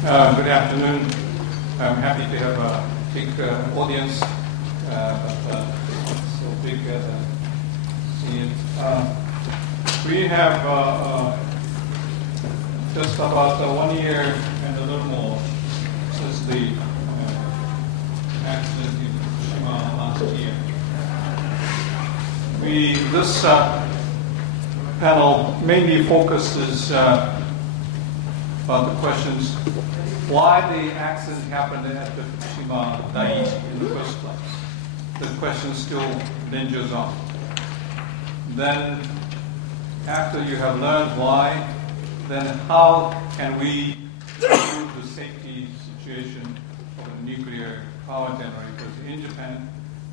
Good afternoon. I'm happy to have a big audience, but so big to see it. We have just about 1 year and a little more since the accident in Fukushima last year. This panel mainly focuses about the questions why the accident happened at the Fukushima Daiichi in the first place. The question still lingers on. Then, after you have learned why, then how can we improve the safety situation of the nuclear power generators in Japan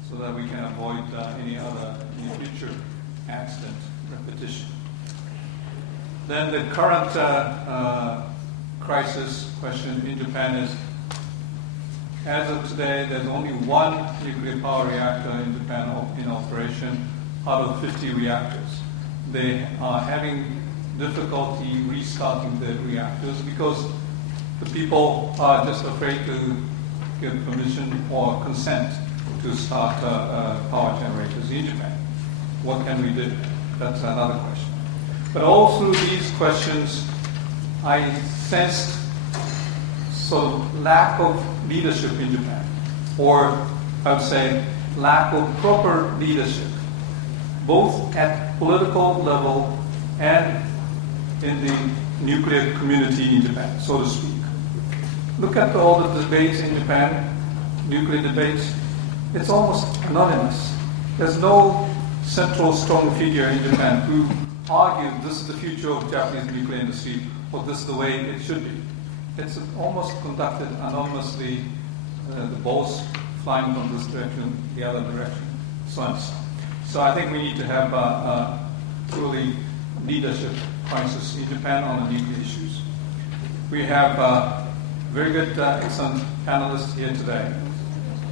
so that we can avoid any future accident repetition. Then the current crisis question in Japan is, as of today, there's only one nuclear power reactor in Japan in operation out of 50 reactors. They are having difficulty restarting the reactors because the people are just afraid to give permission or consent to start power generators in Japan. What can we do? That's another question. But all through these questions, I sensed sort of lack of leadership in Japan, or I would say lack of proper leadership, both at political level and in the nuclear community in Japan, so to speak. Look at all the debates in Japan, nuclear debates. It's almost anonymous. There's no central strong figure in Japan who argues this is the future of Japanese nuclear industry, or this is the way it should be. It's almost conducted anonymously, the balls flying from this direction, the other direction, so on and so on. So I think we need to have a truly leadership crisis in Japan on the nuclear issues. We have very good, excellent panelists here today,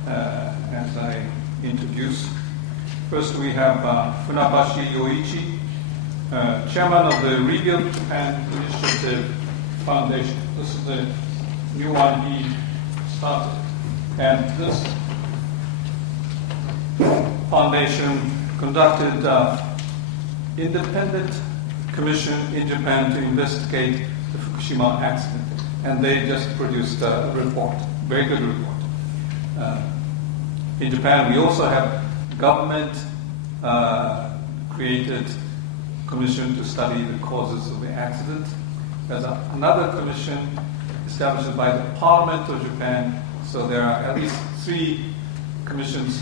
as I introduce. First, we have Funabashi Yoichi, chairman of the Rebuild Japan Initiative Foundation. This is the new one he started. And this foundation conducted independent commission in Japan to investigate the Fukushima accident. And they just produced a report, very good report. In Japan, we also have government-created commission to study the causes of the accident. There's another commission established by the Parliament of Japan. So there are at least 3 commissions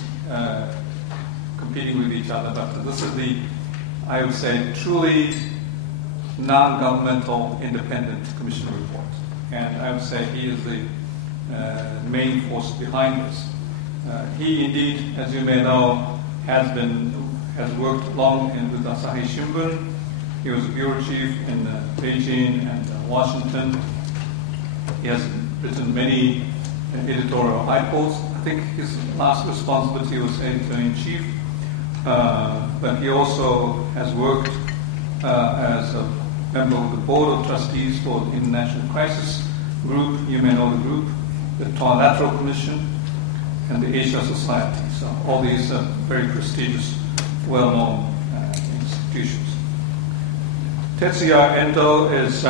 competing with each other. But this is the, I would say, truly non-governmental independent commission report. And I would say he is the main force behind this. He indeed, as you may know, has worked long with Asahi Shimbun. He was a bureau chief in Beijing and Washington. He has written many editorial articles. I think his last responsibility was editor-in-chief. But he also has worked as a member of the board of trustees for the International Crisis Group. You may know the group, the Trilateral Commission, and the Asia Society. So all these are very prestigious, well-known institutions. Tetsuya Endo is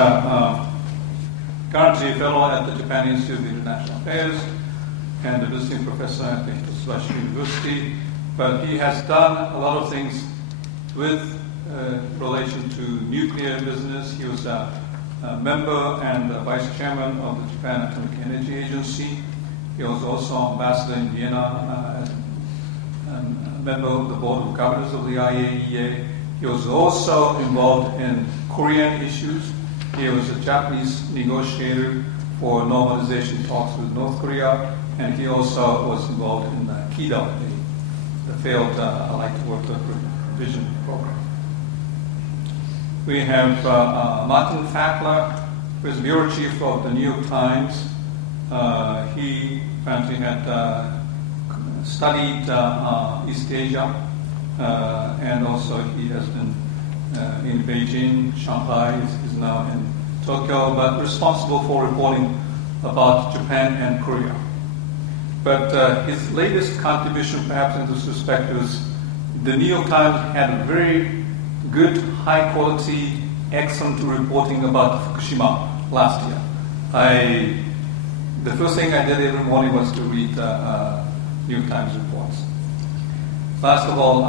currently a fellow at the Japan Institute of International Affairs and a visiting professor at the Hitotsubashi University. But he has done a lot of things with relation to nuclear business. He was a member and vice chairman of the Japan Atomic Energy Agency. He was also ambassador in Vienna, a member of the board of governors of the IAEA. He was also involved in Korean issues. He was a Japanese negotiator for normalization talks with North Korea, and he also was involved in KIDO, the failed Allied Work Vision program. We have Martin Fackler, who is bureau chief of the New York Times. He apparently had studied East Asia, and also he has been in Beijing, Shanghai, is now in Tokyo, but responsible for reporting about Japan and Korea. But his latest contribution, perhaps in this respect, was the New York Times had a very good, high-quality, excellent reporting about Fukushima last year. The first thing I did every morning was to read New York Times reports. Last of all,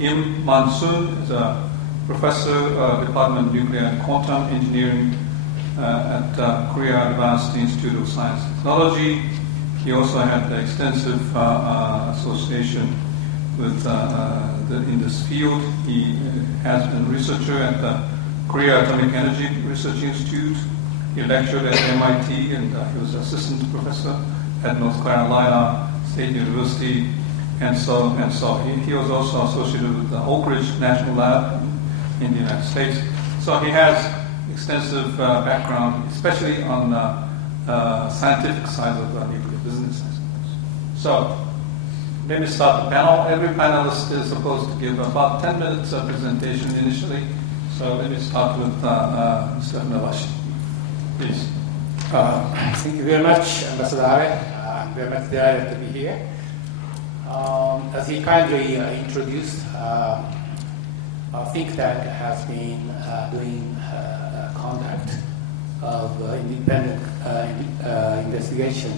Im Monsoon is a professor, Department of Nuclear and Quantum Engineering at Korea Advanced Institute of Science and Technology. He also had extensive association with in this field. He has been a researcher at the Korea Atomic Energy Research Institute. He lectured at MIT, and he was assistant professor at North Carolina State University, and so he was also associated with the Oak Ridge National Lab in the United States. So he has extensive background, especially on the scientific side of the nuclear business, I suppose. So let me start the panel. Every panelist is supposed to give about 10 minutes of presentation initially. So let me start with Mr. Nawashi. Please. Thank you very much, Ambassador Abe. I'm very much delighted to be here. As he kindly introduced, our think tank has been doing conduct of independent investigation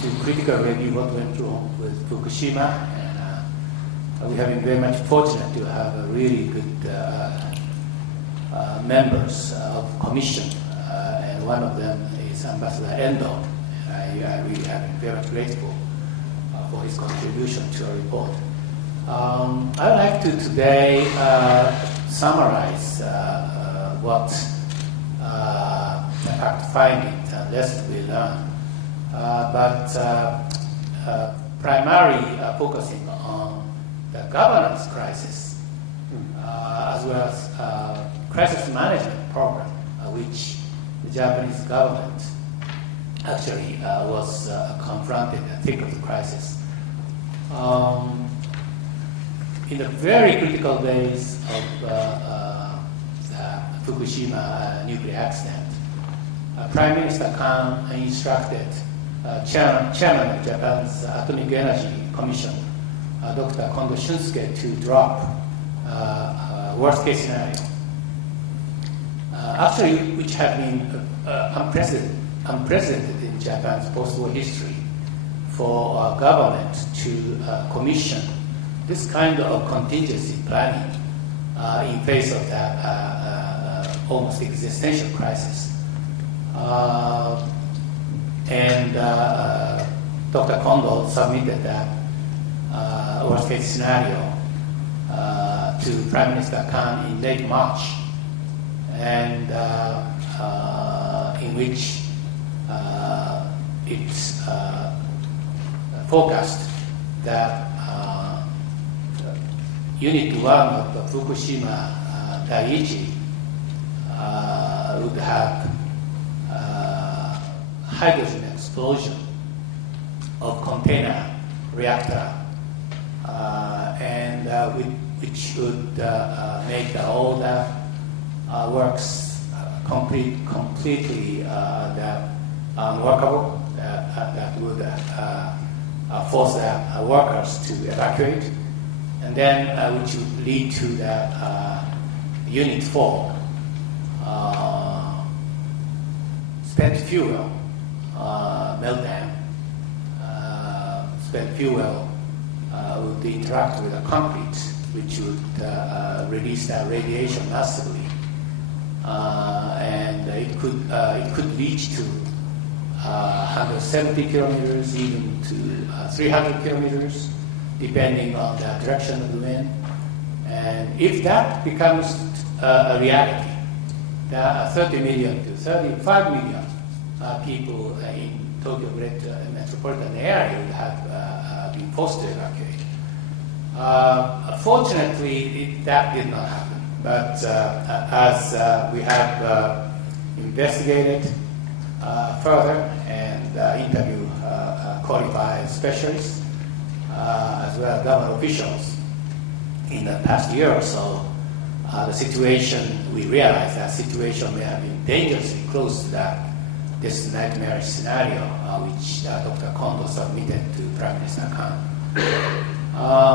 to critically review what went wrong with Fukushima, and we have been very much fortunate to have a really good members of commission, and one of them is Ambassador Endo. I really have been very much grateful for his contribution to our report. I would like to today summarize what the fact findings and lessons we learned, but primarily focusing on the governance crisis, as well as crisis management program, which the Japanese government actually was confronted in the thick of the crisis. In the very critical days of the Fukushima nuclear accident, Prime Minister Kan instructed Chairman of Japan's Atomic Energy Commission, Dr. Kondo Shunsuke, to drop worst case scenario, actually which had been unprecedented in Japan's post-war history for government to commission this kind of contingency planning in face of that almost existential crisis. And Dr. Kondo submitted that worst case scenario to Prime Minister Kan in late March, and in which it's forecast that Unit 1 of the Fukushima Daiichi would have hydrogen explosion of container reactor, and which would make all the works completely unworkable. That would force the workers to evacuate, and then which would lead to the Unit 4 spent fuel meltdown. Spent fuel would interact with the concrete, which would release that radiation massively, and it could reach to 170 kilometers, even to 300 kilometers, depending on the direction of the wind. And if that becomes a reality, there are 30 million to 35 million people in Tokyo metropolitan area would have been forced to evacuate. Fortunately, that did not happen. But as we have investigated further and interviewed qualified specialists, as well as government officials in the past year or so, we realized that situation may have been dangerously close to that this nightmare scenario, which Dr. Kondo submitted to Prime Minister Khan.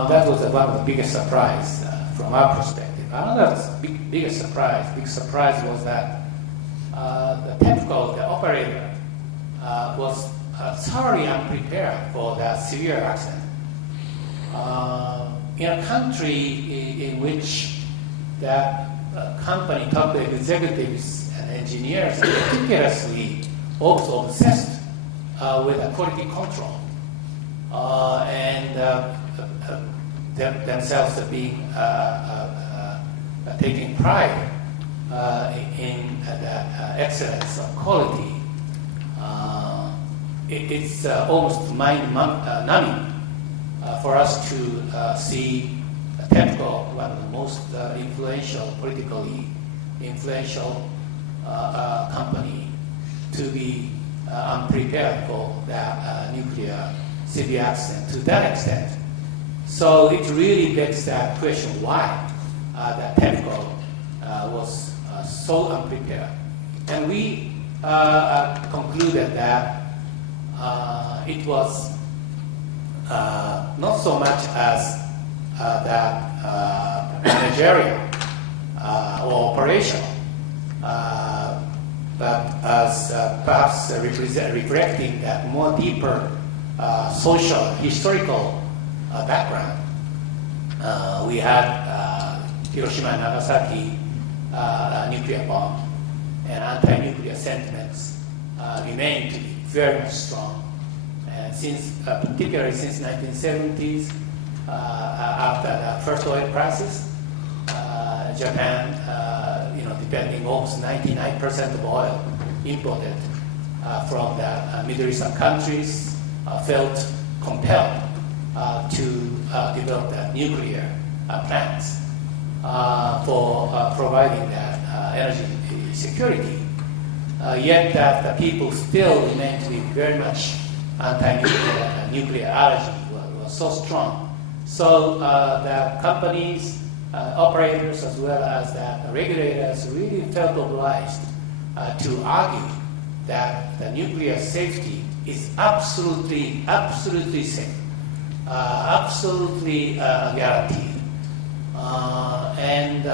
That was one of the biggest surprise from our perspective. Another big surprise was that the operator was thoroughly unprepared for that severe accident. In a country in which that company top executives and engineers are meticulously also obsessed with quality control and themselves being taking pride in the excellence of quality. It's almost mind-numbing for us to see TEPCO, one of the most politically influential company, to be unprepared for that nuclear severe accident to that extent. So it really begs that question, why that TEPCO was so unprepared. And we concluded that it was not so much as that managerial or operational, but as perhaps reflecting that more deeper social, historical background. We had Hiroshima and Nagasaki nuclear bomb, and anti-nuclear sentiments remain to be very much strong. And particularly since 1970s, after the first oil crisis, Japan, depending almost 99% of oil imported from the Middle Eastern countries, felt compelled to develop the nuclear plants for providing that energy security. Yet that the people still remain to be very much anti-nuclear. Nuclear allergy was so strong. So the companies, operators, as well as the regulators really felt obliged to argue that the nuclear safety is absolutely safe, absolutely guaranteed. And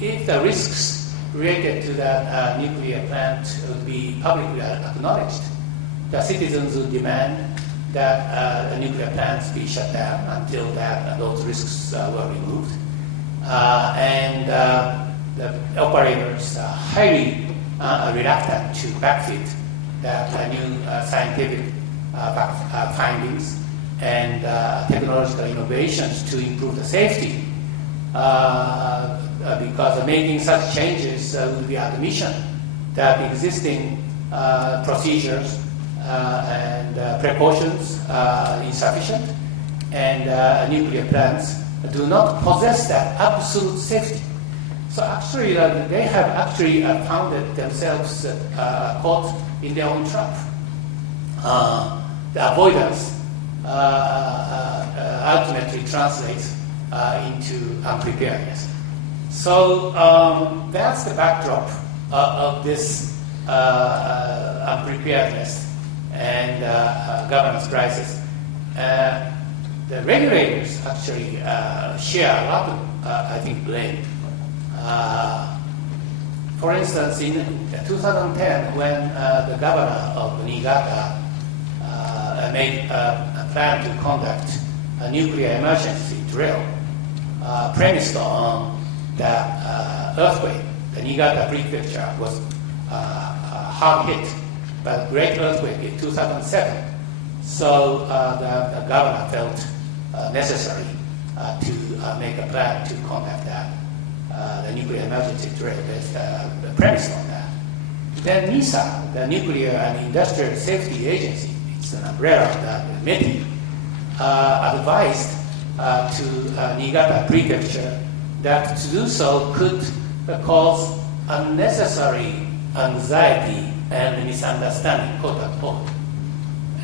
if the risks related to that nuclear plant would be publicly acknowledged, the citizens would demand that the nuclear plants be shut down until those risks were removed. And the operators are highly reluctant to backfit the new scientific findings and technological innovations to improve the safety, because making such changes would be admission that existing procedures and precautions insufficient, and nuclear plants do not possess that absolute safety. So actually, they have actually found themselves caught in their own trap. The avoidance ultimately translates into unpreparedness. So that's the backdrop of this unpreparedness and governance crisis. The regulators actually share a lot of, I think, blame. For instance, in 2010, when the governor of Niigata made a plan to conduct a nuclear emergency drill premised on the earthquake, the Niigata prefecture was hard hit by a great earthquake in 2007. So the governor felt necessary to make a plan to conduct the nuclear emergency drill based premised on that. Then NISA, the Nuclear and Industrial Safety Agency, it's an umbrella of the METI, advised to Niigata prefecture that to do so could cause unnecessary anxiety and misunderstanding, quote unquote.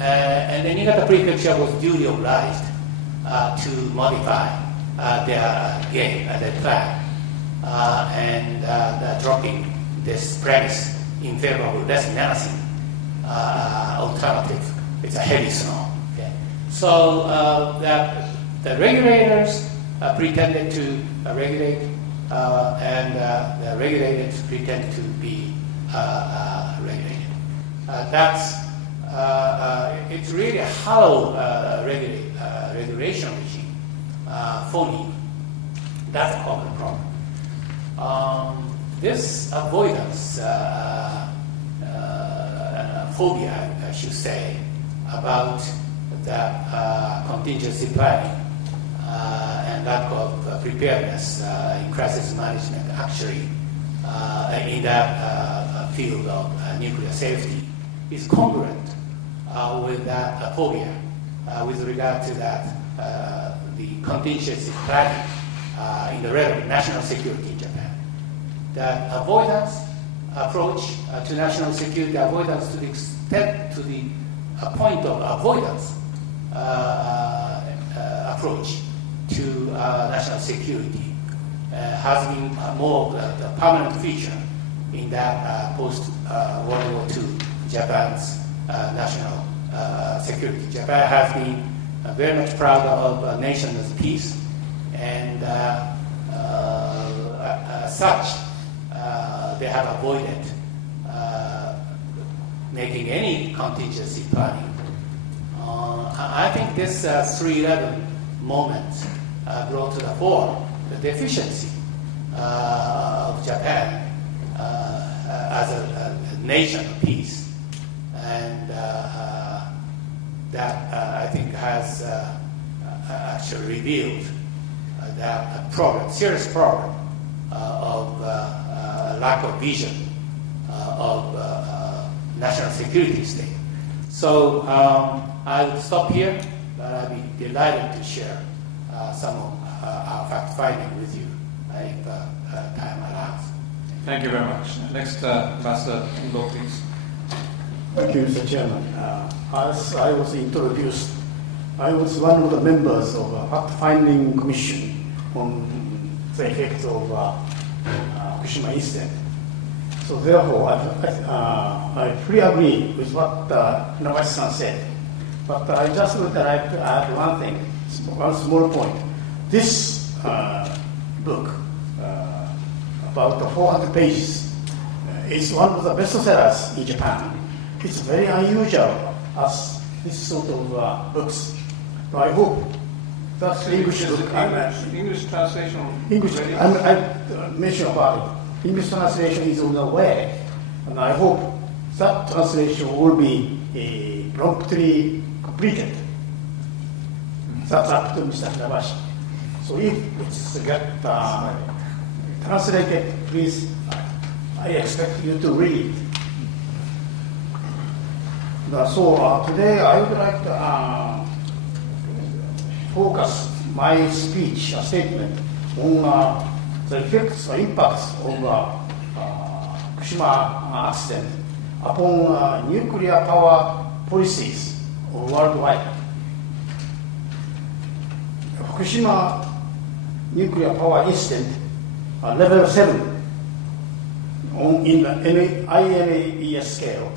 And the Niigata prefecture was duly obliged to modify their plan and dropping this premise in favor of less menacing alternative. It's a heavy snow. Okay? So that the regulators pretended to regulate, and the regulators pretend to be regulated. It's really a hollow regulation regime, phony. That's a common problem. This avoidance, phobia, I should say, about the contingency planning and lack of preparedness in crisis management, actually, in that field of nuclear safety, is congruent with that phobia with regard to that the contingency planning in the realm of national security in Japan. That avoidance approach to national security, avoidance to the extent, to the point of avoidance approach to national security has been more of a permanent feature in that post-World War II Japan's national security. Japan has been very much proud of a nation as peace, and as such, they have avoided making any contingency planning. I think this 3/11 moment brought to the fore the deficiency of Japan as a nation of peace, and that I think has actually revealed that problem, serious problem of lack of vision of national security state. So I will stop here, but I'll be delighted to share some of our fact-finding with you if time allows. Thank you very much. Next, Ambassador Indo, please. Thank you, Mr. Chairman. As I was introduced, I was one of the members of a fact-finding commission on the effects of Fukushima incident. So therefore, I fully agree with what Nabashi-san said. But I just would like to add one thing, one small point. This book, about 400 pages, is one of the bestsellers in Japan. It's very unusual as this sort of books. So I hope that's the English book. English translation. English. I mentioned about it. English translation is on the way, and I hope that translation will be promptly completed. That's up to Mr. Nabashi. So if it's get translated, please, I expect you to read it. So today I would like to focus my speech, statement, on the effects or impacts of Fukushima accident upon nuclear power policies worldwide. Fukushima nuclear power incident, level 7 in the INAEA scale,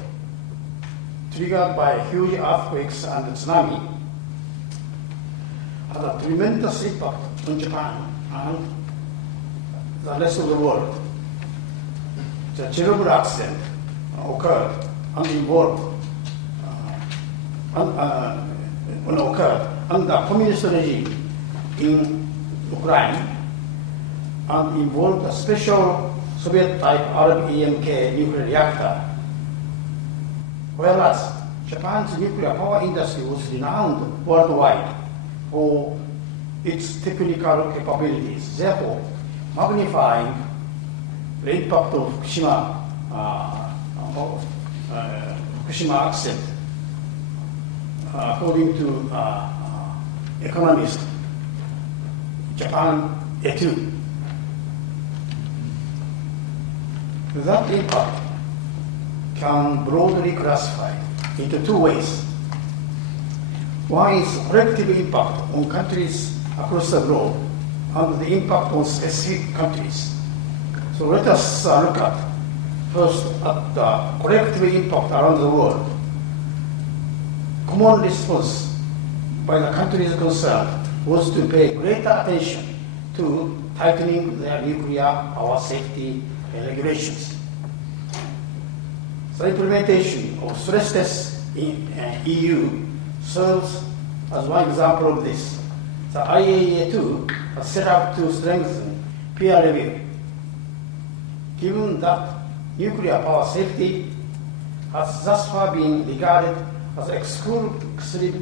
triggered by huge earthquakes and tsunami, had a tremendous impact on Japan and the rest of the world. The Chernobyl accident occurred and involved occurred under communist regime in Ukraine and involved a special Soviet-type RBMK nuclear reactor. Whereas Japan's nuclear power industry was renowned worldwide for its technical capabilities, therefore magnifying the impact of Fukushima accident. According to economist Japan etude, that impact can broadly classify into two ways. One is collective impact on countries across the globe and the impact on specific countries. So let us look at first at the collective impact around the world, common response by the countries concerned was to pay greater attention to tightening their nuclear power safety regulations. The implementation of stress tests in EU serves as one example of this. The IAEA too has set out to strengthen peer review. Given that nuclear power safety has thus far been regarded as an exclusive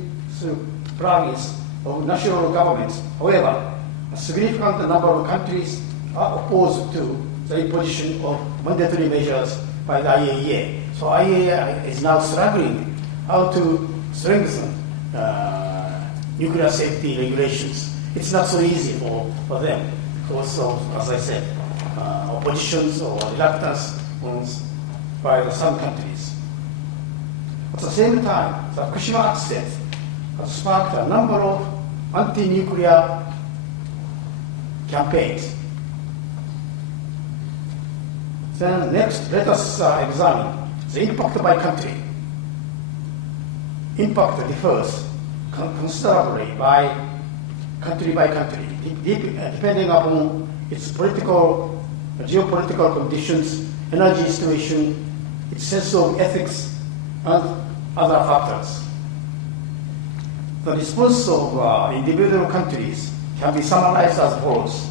province of national governments, however, a significant number of countries are opposed to the imposition of mandatory measures by the IAEA. So IAEA is now struggling how to strengthen nuclear safety regulations. It's not so easy for them because of, as I said, oppositions or reluctance by some countries. At the same time, the Fukushima accident has sparked a number of anti-nuclear campaigns. Then next, let us examine the impact by country. Impact differs considerably by country, depending upon its political, geopolitical conditions, energy situation, its sense of ethics, and other factors. The response of individual countries can be summarized as follows.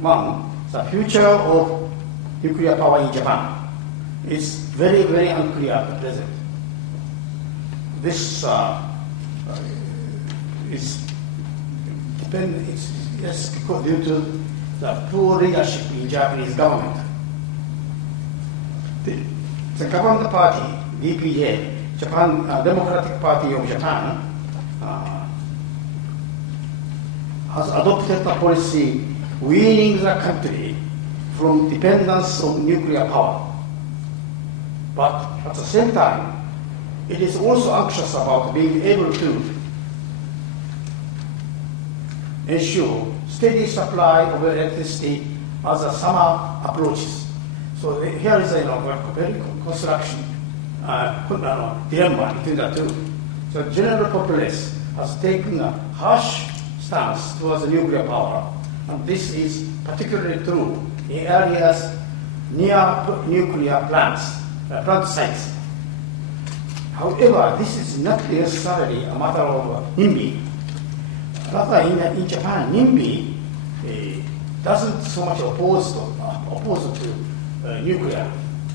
One, the future of nuclear power in Japan is very, very unclear at present. This is due to the poor leadership in Japanese government. The government party, DPJ, Japan Democratic Party of Japan, has adopted a policy weaning the country from dependence on nuclear power. But at the same time, it is also anxious about being able to ensure steady supply of electricity as the summer approaches. So here is a construction dilemma between the two. So the general populace has taken a harsh stance towards nuclear power, and this is particularly true in areas near nuclear plant sites. However, this is not necessarily a matter of NIMBY. Rather, in Japan, NIMBY doesn't so much oppose to nuclear.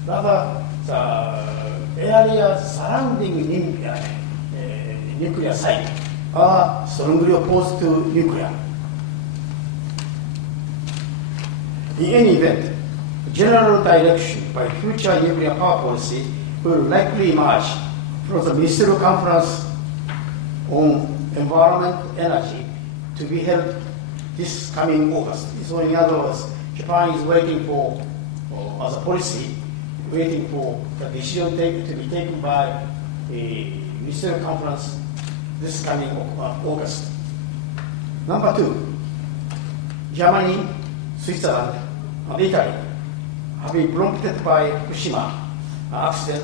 Rather, the areas surrounding nuclear site are strongly opposed to nuclear. In any event, the general direction by future nuclear power policy will likely emerge from the Ministerial Conference on Environment and Energy to be held this coming August. So in other words, Japan is waiting for, as a policy, waiting for the decision to be taken by the Ministerial Conference this coming August. Number two, Germany, Switzerland, and Italy have been prompted by Fukushima accident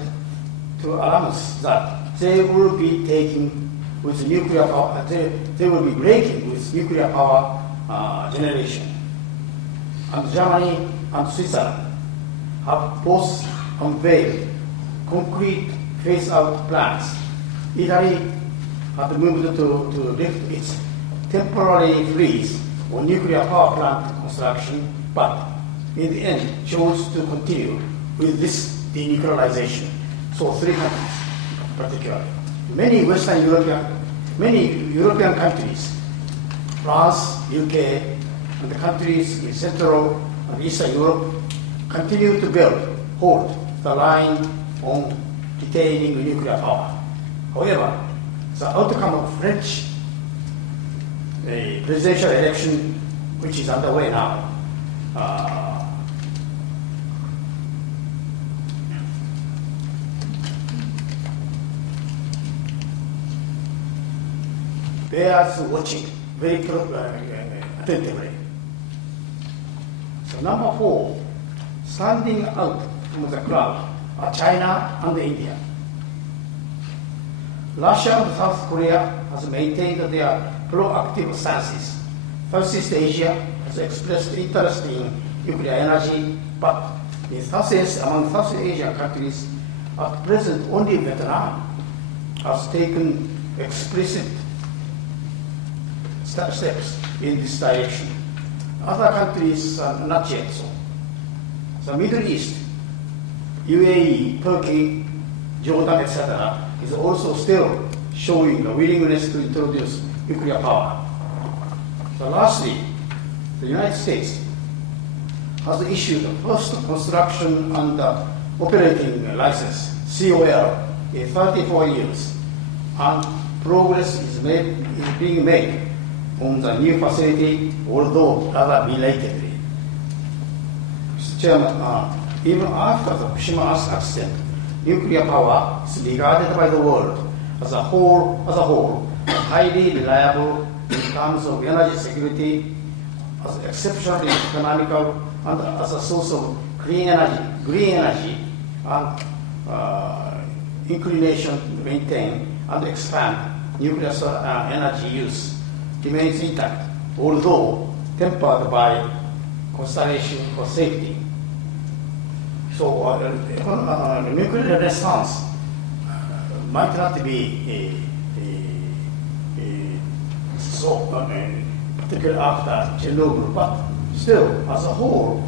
to announce that they will be taking with nuclear power, they will be breaking with nuclear power generation. And Germany and Switzerland have both unveiled concrete phase-out plans. Italy had moved to lift its temporary freeze on nuclear power plant construction, but in the end chose to continue with this denuclearization. So three countries in particular. Many European countries, France, UK, and the countries in Central and Eastern Europe continue to hold the line on retaining nuclear power. However, the outcome of French presidential election, which is underway now, bears watching very attentively. So number four, standing out from the crowd are China and India. Russia and South Korea has maintained their proactive stances. Southeast Asia has expressed interest in nuclear energy, but among Southeast Asian countries, at present only Vietnam has taken explicit steps in this direction. Other countries are not yet so. The Middle East, UAE, Turkey, Jordan, etc., is also still showing a willingness to introduce nuclear power. So lastly, the United States has issued the first construction and operating license, COL, in 34 years, and progress is being made on the new facility, although rather belatedly. Mr. Chairman, even after the Fukushima accident, nuclear power is regarded by the world as a whole, highly reliable in terms of energy security, as exceptionally economical, and as a source of green energy, and inclination to maintain and expand nuclear energy use remains intact, although tempered by consideration for safety. So the nuclear renaissance might not be so particular after Chernobyl, but still, as a whole,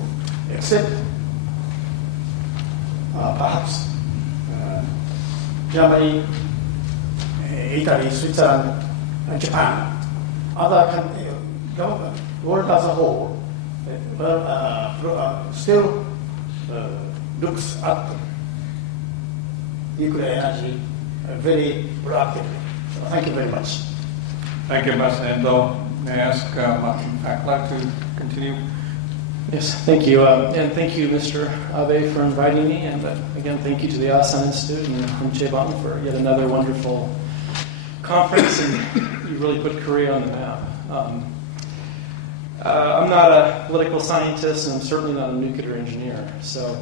except perhaps Germany, Italy, Switzerland, and Japan, other countries, world as a whole, still looks at nuclear energy very proactively. So thank you very much. Thank you, Ambassador Endo. May I ask Martin Fackler to continue? Yes, thank you. And thank you, Mr. Abe, for inviting me. And again, thank you to the Asan Institute and Chebon for yet another wonderful conference. And you really put Korea on the map. I'm not a political scientist, and I'm certainly not a nuclear engineer. So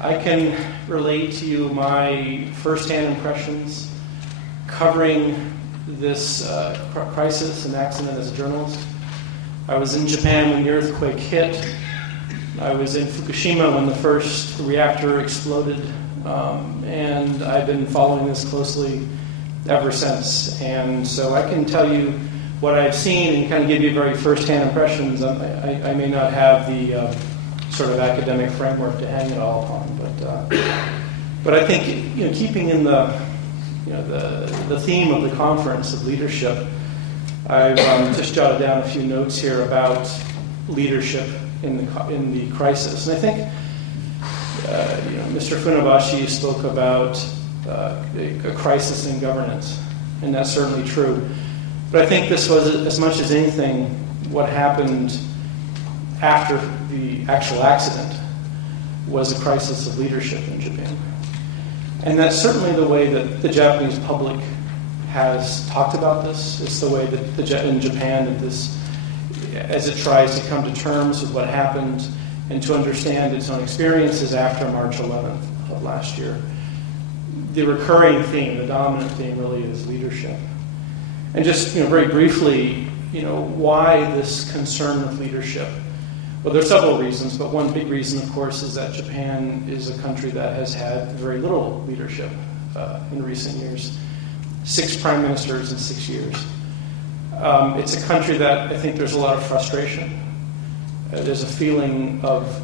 I can relate to you my firsthand impressions covering this crisis and accident as a journalist. I was in Japan when the earthquake hit. I was in Fukushima when the first reactor exploded. And I've been following this closely ever since. And so I can tell you what I've seen and kind of give you very first-hand impressions. I may not have the sort of academic framework to hang it all upon, but I think keeping in the theme of the conference of leadership, I've just jotted down a few notes here about leadership in the crisis, and I think Mr. Funabashi spoke about a crisis in governance, and that's certainly true. But I think this was, as much as anything, what happened after the actual accident was a crisis of leadership in Japan. And that's certainly the way that the Japanese public has talked about this. It's the way that in Japan, that this, as it tries to come to terms with what happened and to understand its own experiences after March 11th of last year. The recurring theme, the dominant theme, really is leadership. And just very briefly, why this concern with leadership? Well, there are several reasons, but one big reason, of course, is that Japan is a country that has had very little leadership in recent years. 6 prime ministers in 6 years. It's a country that I think there's a lot of frustration. There's a feeling of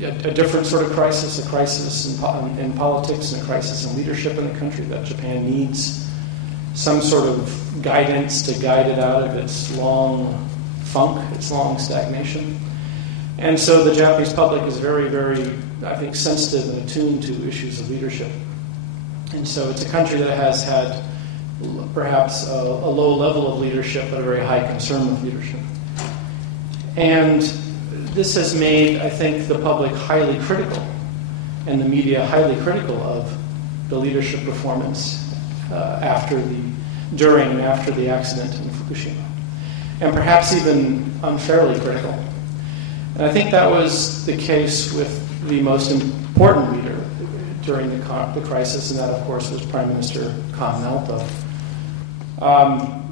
a different sort of crisis, a crisis in politics and a crisis in leadership in the country, that Japan needs some sort of guidance to guide it out of its long funk, its long stagnation. And so the Japanese public is very, very, I think, sensitive and attuned to issues of leadership. And so it's a country that has had perhaps a low level of leadership, but a very high concern with leadership. And this has made, I think, the public highly critical, and the media highly critical of the leadership performance during and after the accident in Fukushima. And perhaps even unfairly critical. And I think that was the case with the most important leader during the crisis, and that, of course, was Prime Minister Kan Naoto.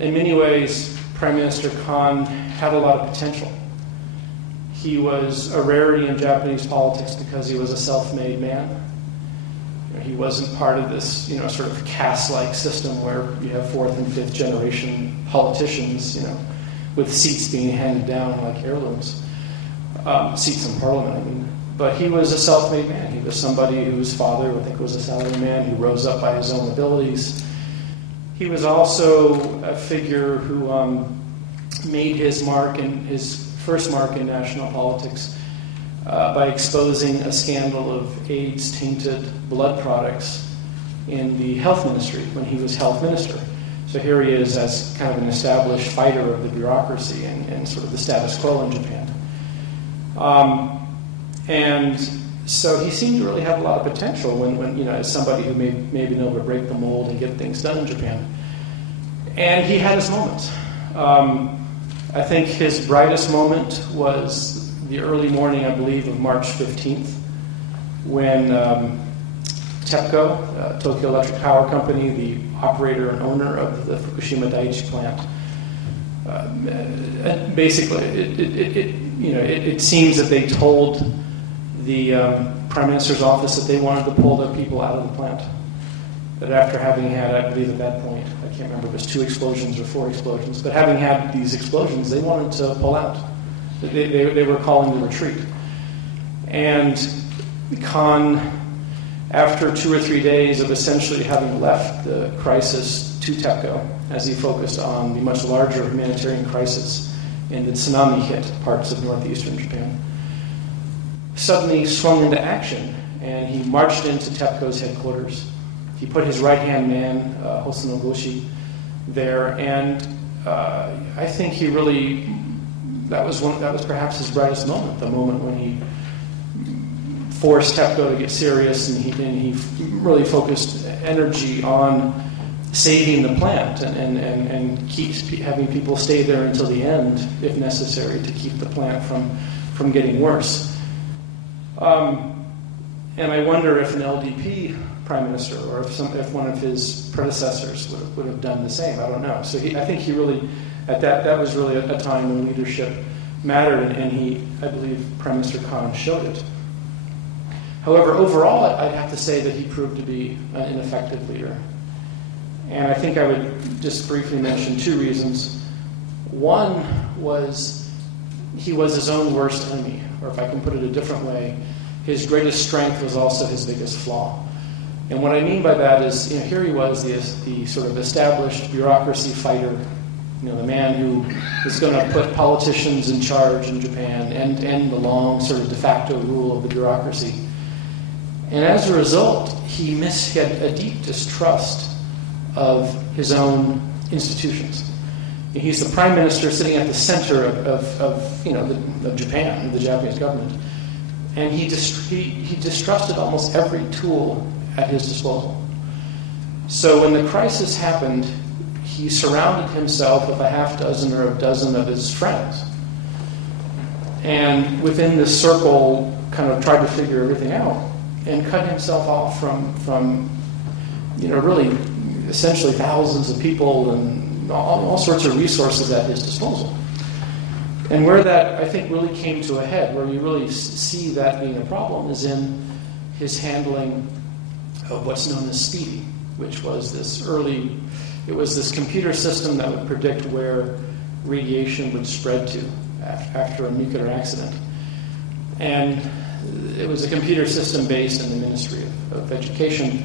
In many ways, Prime Minister Kan had a lot of potential. He was a rarity in Japanese politics because he was a self-made man. He wasn't part of this, sort of caste-like system where you have fourth and fifth generation politicians, with seats being handed down like heirlooms, seats in Parliament, I mean. But he was a self-made man. He was somebody whose father, I think, was a salaryman who rose up by his own abilities. He was also a figure who made his first mark in national politics by exposing a scandal of AIDS-tainted blood products in the health ministry when he was health minister. So here he is as kind of an established fighter of the bureaucracy and sort of the status quo in Japan. And so he seemed to really have a lot of potential when as somebody who may be able to break the mold and get things done in Japan. And he had his moments. I think his brightest moment was the early morning, I believe, of March 15th, when TEPCO, Tokyo Electric Power Company, the operator and owner of the Fukushima Daiichi plant, basically, it seems that they told the Prime Minister's office that they wanted to pull their people out of the plant. That after having had, I believe at that point, I can't remember if it was 2 explosions or 4 explosions, but having had these explosions, they wanted to pull out. They were calling the retreat. And Kan, after 2 or 3 days of essentially having left the crisis to TEPCO, as he focused on the much larger humanitarian crisis in the tsunami-hit parts of northeastern Japan, suddenly swung into action, and he marched into TEPCO's headquarters. He put his right-hand man, Hosono Goshi, there, and I think he really, that was perhaps his brightest moment, the moment when he forced TEPCO to get serious, and he really focused energy on saving the plant and keep having people stay there until the end, if necessary, to keep the plant from getting worse. And I wonder if an LDP prime minister, or if one of his predecessors would have done the same. I don't know. So I think he really, that was really a time when leadership mattered, and I believe Prime Minister Kan showed it. However, overall, I'd have to say that he proved to be an ineffective leader. And I think I would just briefly mention 2 reasons. One was he was his own worst enemy, or if I can put it a different way, his greatest strength was also his biggest flaw. And what I mean by that is, here he was, the sort of established bureaucracy fighter, the man who is going to put politicians in charge in Japan and end the long sort of de facto rule of the bureaucracy. And as a result, he had a deep distrust of his own institutions. He's the prime minister sitting at the center of Japan, the Japanese government, and he distrusted almost every tool at his disposal. So when the crisis happened, he surrounded himself with a half dozen or a dozen of his friends, and within this circle, kind of tried to figure everything out, and cut himself off from really essentially thousands of people and all sorts of resources at his disposal. And where that, I think, really came to a head, where you really see that being a problem, is in his handling of what's known as SPEEDY, which was this computer system that would predict where radiation would spread to after a nuclear accident. And it was a computer system based in the Ministry of Education,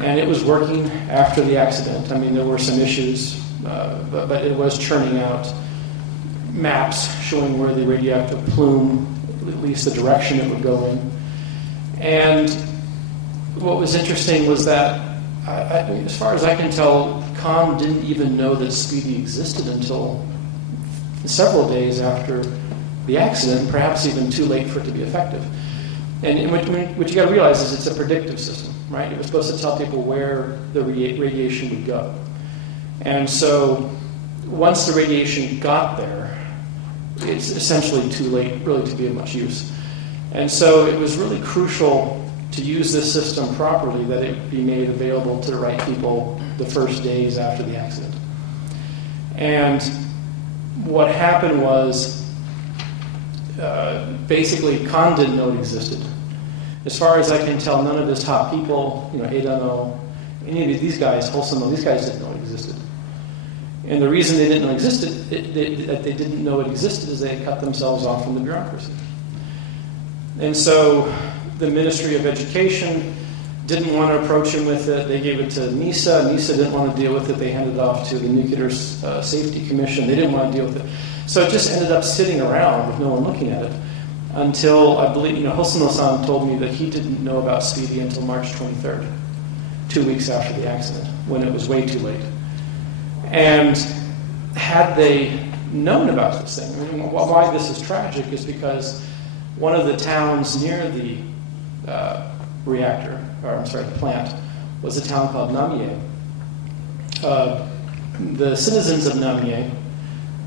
and it was working after the accident. I mean, there were some issues, but it was churning out maps showing where the radioactive plume, at least the direction it would go in. And what was interesting was that, as far as I can tell, Kan didn't even know that SPEEDY existed until several days after the accident, perhaps even too late for it to be effective. And what you got to realize is it's a predictive system, right? It was supposed to tell people where the radiation would go. And so once the radiation got there, it's essentially too late really to be of much use. And so it was really crucial to use this system properly, that it be made available to the right people the first days after the accident. And what happened was, basically, Khan didn't know it existed. As far as I can tell, none of his top people, Edano, any of these guys, Holson, these guys didn't know it existed. And the reason they didn't know they didn't know it existed is they had cut themselves off from the bureaucracy. And so the Ministry of Education didn't want to approach him with it. They gave it to NISA. NISA didn't want to deal with it. They handed it off to the Nuclear Safety Commission. They didn't want to deal with it. So it just ended up sitting around with no one looking at it until, I believe, Hosono-san told me that he didn't know about Speedy until March 23rd, 2 weeks after the accident, when it was way too late. And had they known about this thing, why this is tragic is because one of the towns near the the plant, was a town called Namie. The citizens of Namie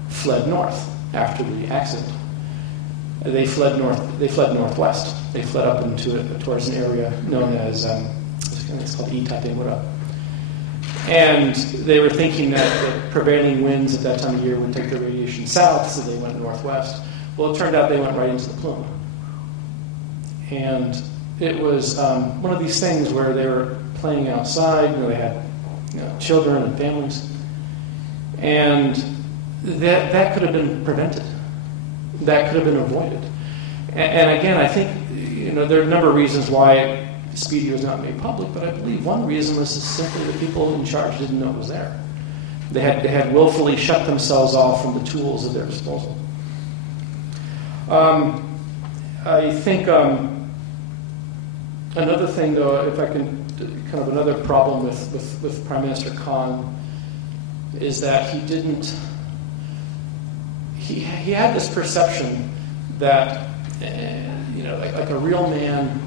fled north after the accident. They fled northwest. They fled up towards an area known as it's called Itatemura. And they were thinking that the prevailing winds at that time of year would take the radiation south, so they went northwest. Well, it turned out they went right into the plume. And it was one of these things where they were playing outside. They had children and families, and that could have been prevented. That could have been avoided. And again, I think there are a number of reasons why Speedy was not made public, but I believe one reason was simply the people in charge didn't know it was there. They had willfully shut themselves off from the tools at their disposal. I think another thing, though, if I can, kind of another problem with Prime Minister Khan is that he had this perception that like a real man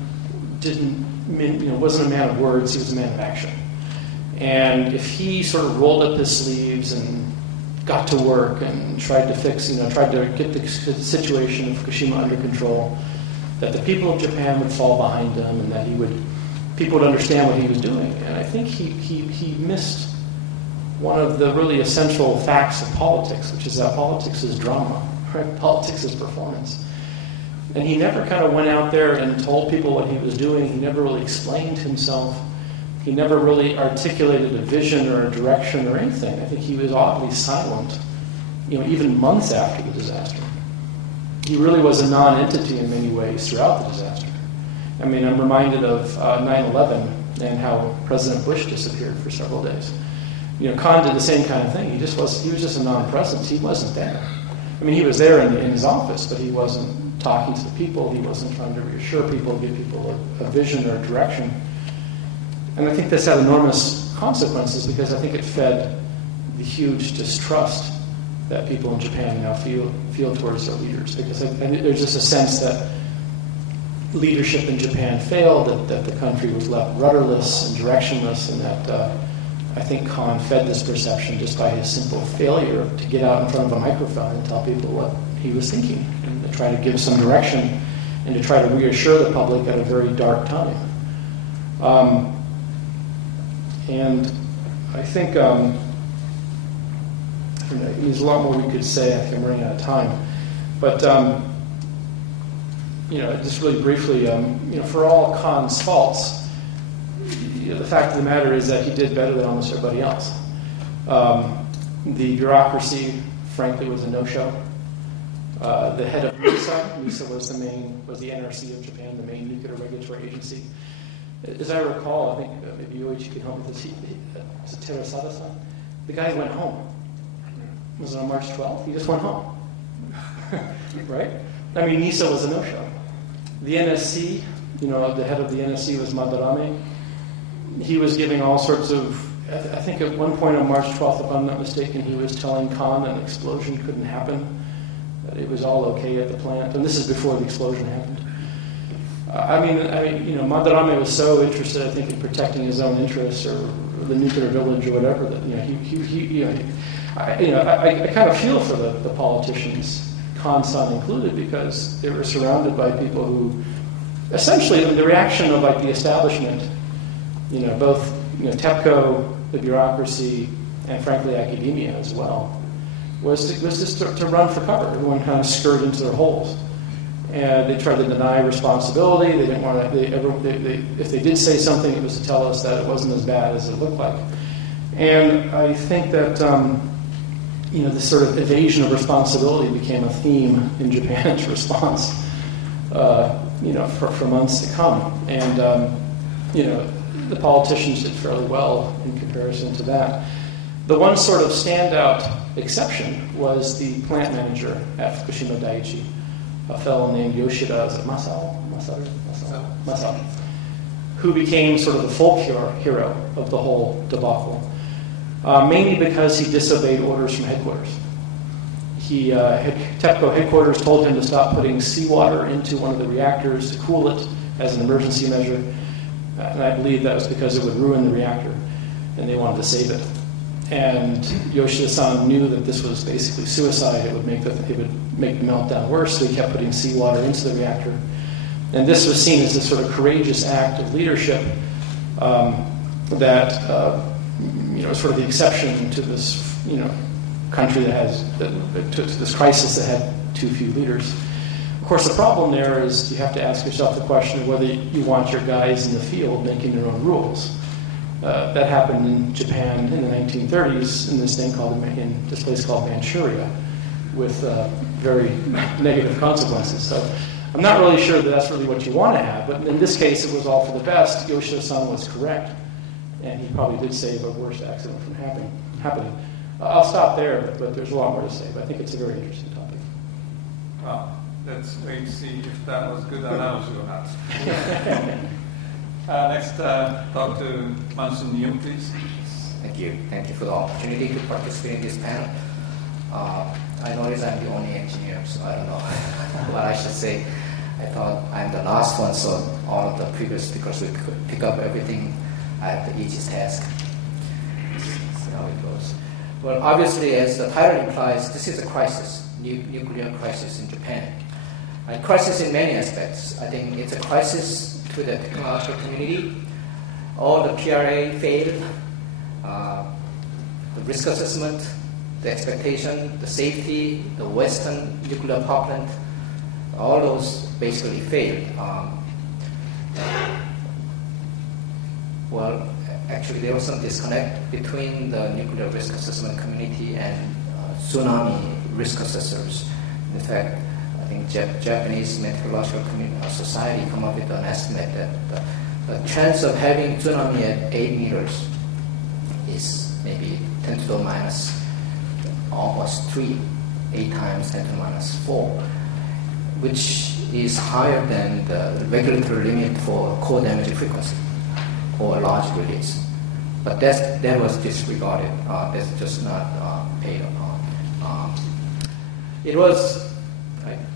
wasn't a man of words, he was a man of action. And if he sort of rolled up his sleeves and got to work and tried to fix, tried to get the situation of Fukushima under control, that the people of Japan would fall behind him and that people would understand what he was doing. And I think he missed one of the really essential facts of politics, which is that politics is drama, right? Politics is performance. And he never kind of went out there and told people what he was doing. He never really explained himself. He never really articulated a vision or a direction or anything. I think he was oddly silent, even months after the disaster. He really was a non-entity in many ways throughout the disaster. I mean, I'm reminded of 9/11 and how President Bush disappeared for several days. Khan did the same kind of thing. He was just a non-presence. He wasn't there. I mean, he was there in his office, but he wasn't talking to the people. He wasn't trying to reassure people, give people a vision or a direction. And I think this had enormous consequences because I think it fed the huge distrust that people in Japan now feel towards their leaders. Because there's just a sense that leadership in Japan failed, that the country was left rudderless and directionless, and that I think Khan fed this perception just by his simple failure to get out in front of a microphone and tell people what he was thinking, and to try to give some direction and to try to reassure the public at a very dark time. And I think there's a lot more we could say. I think I'm running out of time. But, just really briefly, for all Khan's faults, the fact of the matter is that he did better than almost everybody else. The bureaucracy, frankly, was a no-show. The head of NISA was the NRC of Japan, the main nuclear regulatory agency. As I recall, I think maybe Yoichi can help with this. Was it Terasada-san? The guy went home. Was it on March 12th? He just went home. Right? I mean, NISA was a no-show. The NSC, the head of the NSC was Madarame. He was giving all sorts of, I think at one point on March 12th, if I'm not mistaken, he was telling Khan that an explosion couldn't happen, that it was all okay at the plant. And this is before the explosion happened. Madarame was so interested, I think, in protecting his own interests or the nuclear village or whatever that I kind of feel for the politicians, Asan included, because they were surrounded by people who, essentially, the reaction of like the establishment, both TEPCO, the bureaucracy, and frankly academia as well, was just to run for cover. Everyone kind of scurried into their holes, and they tried to deny responsibility. They didn't want to. If they did say something, it was to tell us that it wasn't as bad as it looked like. And I think that this sort of evasion of responsibility became a theme in Japan's response, for months to come. And the politicians did fairly well in comparison to that. The one sort of standout exception was the plant manager at Fukushima Daiichi, a fellow named Yoshida Masao, who became sort of the folk hero of the whole debacle, mainly because he disobeyed orders from headquarters. TEPCO headquarters told him to stop putting seawater into one of the reactors to cool it as an emergency measure, and I believe that was because it would ruin the reactor, and they wanted to save it. And Yoshida-san knew that this was basically suicide. It would make the meltdown worse, so he kept putting seawater into the reactor. And this was seen as a sort of courageous act of leadership that sort of the exception to this country to this crisis that had too few leaders. Of course, the problem there is you have to ask yourself the question of whether you want your guys in the field making their own rules. That happened in Japan in the 1930s in this place called Manchuria, with very negative consequences. So I'm not really sure that that's really what you want to have, but in this case it was all for the best. Yoshida-san was correct, and he probably did save a worse accident from happening. I'll stop there, but there's a lot more to say, but I think it's a very interesting topic. Well, let's wait to see if that was good analogy or not. Next, Dr. Manson Yim, please. Thank you. Thank you for the opportunity to participate in this panel. I notice I'm the only engineer, so I don't know what I should say. I thought I'm the last one, so all of the previous speakers would pick up everything. I have the easiest task. See how it goes. Well, obviously, as the title implies, this is a crisis, nuclear crisis in Japan. A crisis in many aspects. I think it's a crisis to the technological community. All the PRA failed. The risk assessment, the expectation, the safety, the Western nuclear power plant, all those basically failed. Well, actually there was some disconnect between the nuclear risk assessment community and tsunami risk assessors. In fact, I think Japanese Meteorological Society come up with an estimate that the chance of having tsunami at 8 meters is maybe 10 to the minus almost 8 times 10 to the minus 4, which is higher than the regulatory limit for core damage frequency or large release. But that was disregarded. That's just not paid upon. It was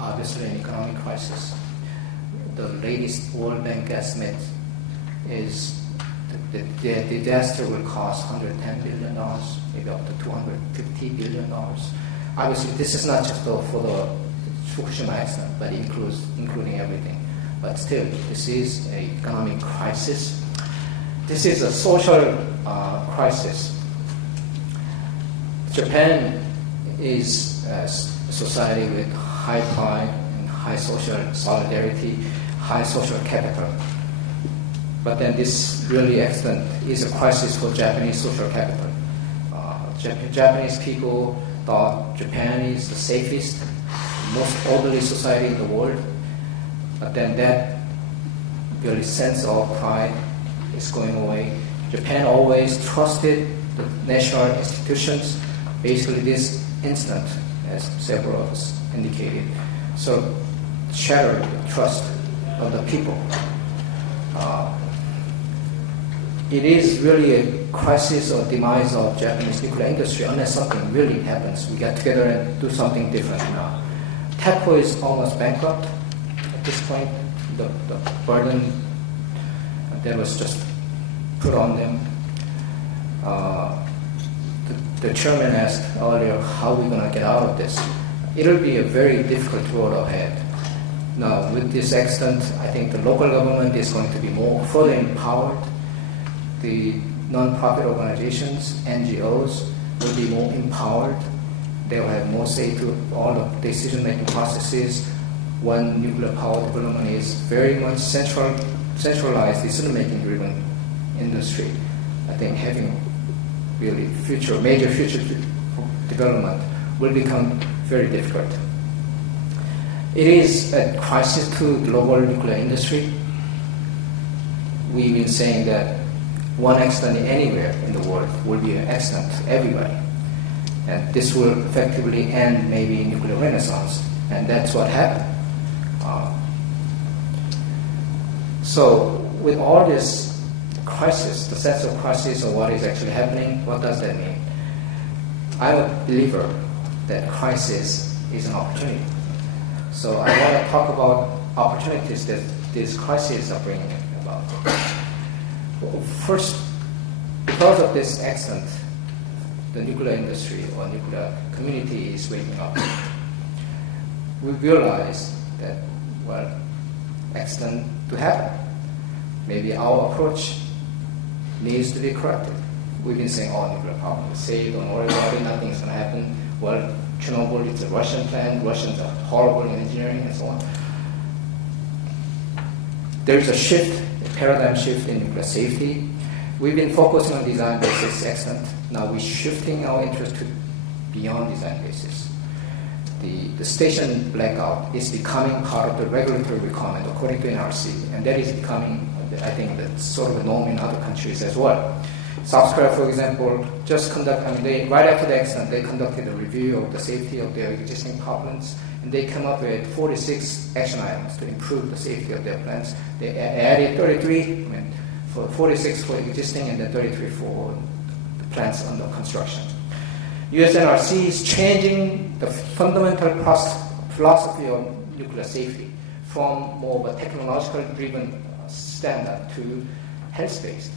obviously an economic crisis. The latest World Bank estimate is the disaster will cost $110 billion, maybe up to $250 billion. Obviously, this is not just for the Fukushima accident, but including everything. But still, this is an economic crisis. This is a social crisis. Japan is a society with high pride and high social solidarity, high social capital. But then this really accident is a crisis for Japanese social capital. Japanese people thought Japan is the safest, most orderly society in the world. But then that really sense of pride is going away. Japan always trusted the national institutions. Basically, this incident, as several of us indicated, so shattered the trust of the people. It is really a crisis or demise of Japanese nuclear industry unless something really happens. We get together and do something different now. TEPCO is almost bankrupt at this point. The burden that was just put on them. The chairman asked earlier, how are we going to get out of this? it'll be a very difficult road ahead. Now, with this extent, I think the local government is going to be more further empowered. The non-profit organizations, NGOs, will be more empowered. They will have more say to all the decision-making processes. When nuclear power development is very much centralized, decision-making driven industry, I think having really major future development will become very difficult. It is a crisis to global nuclear industry. We've been saying that one accident anywhere in the world will be an accident to everybody. And this will effectively end maybe nuclear renaissance. And that's what happened. So with all this crisis, the sense of crisis of what is actually happening, what does that mean? I'm a believer that crisis is an opportunity. So I want to talk about opportunities that these crises are bringing about. Well, first, because of this accident, the nuclear industry or nuclear community is waking up. We realize that, well, accident to happen. Maybe our approach needs to be corrected. We've been saying, oh, nuclear power is safe, don't worry about it, nothing's going to happen. Well, Chernobyl, it's a Russian plant, Russians are horrible in engineering and so on. There's a shift, a paradigm shift in nuclear safety. We've been focusing on design basis, excellent. Now we're shifting our interest to beyond design basis. The station blackout is becoming part of the regulatory requirement according to NRC, and that is becoming, I think, that's sort of a norm in other countries as well. South Korea, for example, just right after the accident, they conducted a review of the safety of their existing power plants, and they came up with 46 action items to improve the safety of their plants. They added 33, for 46 for existing and then 33 for the plants under construction. US NRC is changing the fundamental philosophy of nuclear safety from more of a technological-driven standard to health-based.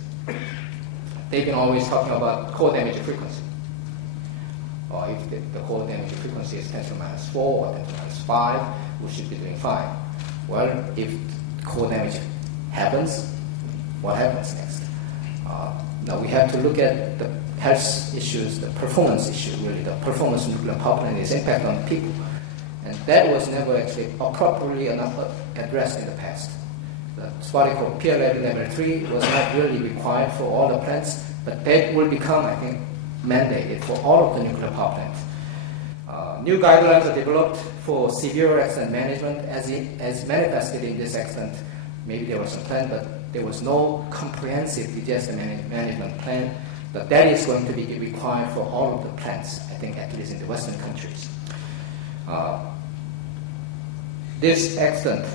They've been always talking about core damage frequency. Or if the core damage frequency is 10 to the minus 4 or 10 to the minus 5, we should be doing fine. Well, if core damage happens, what happens next? Now we have to look at the health issues, the performance issue, really. The performance of nuclear power plant is impact on people. And that was never actually appropriately addressed in the past. That's what I call PLA level 3 was not really required for all the plants, but that will become, I think, mandated for all of the nuclear power plants. New guidelines are developed for severe accident management as manifested in this accident. Maybe there was some plan, but there was no comprehensive disaster management plan. But that is going to be required for all of the plants, I think, at least in the Western countries. This accident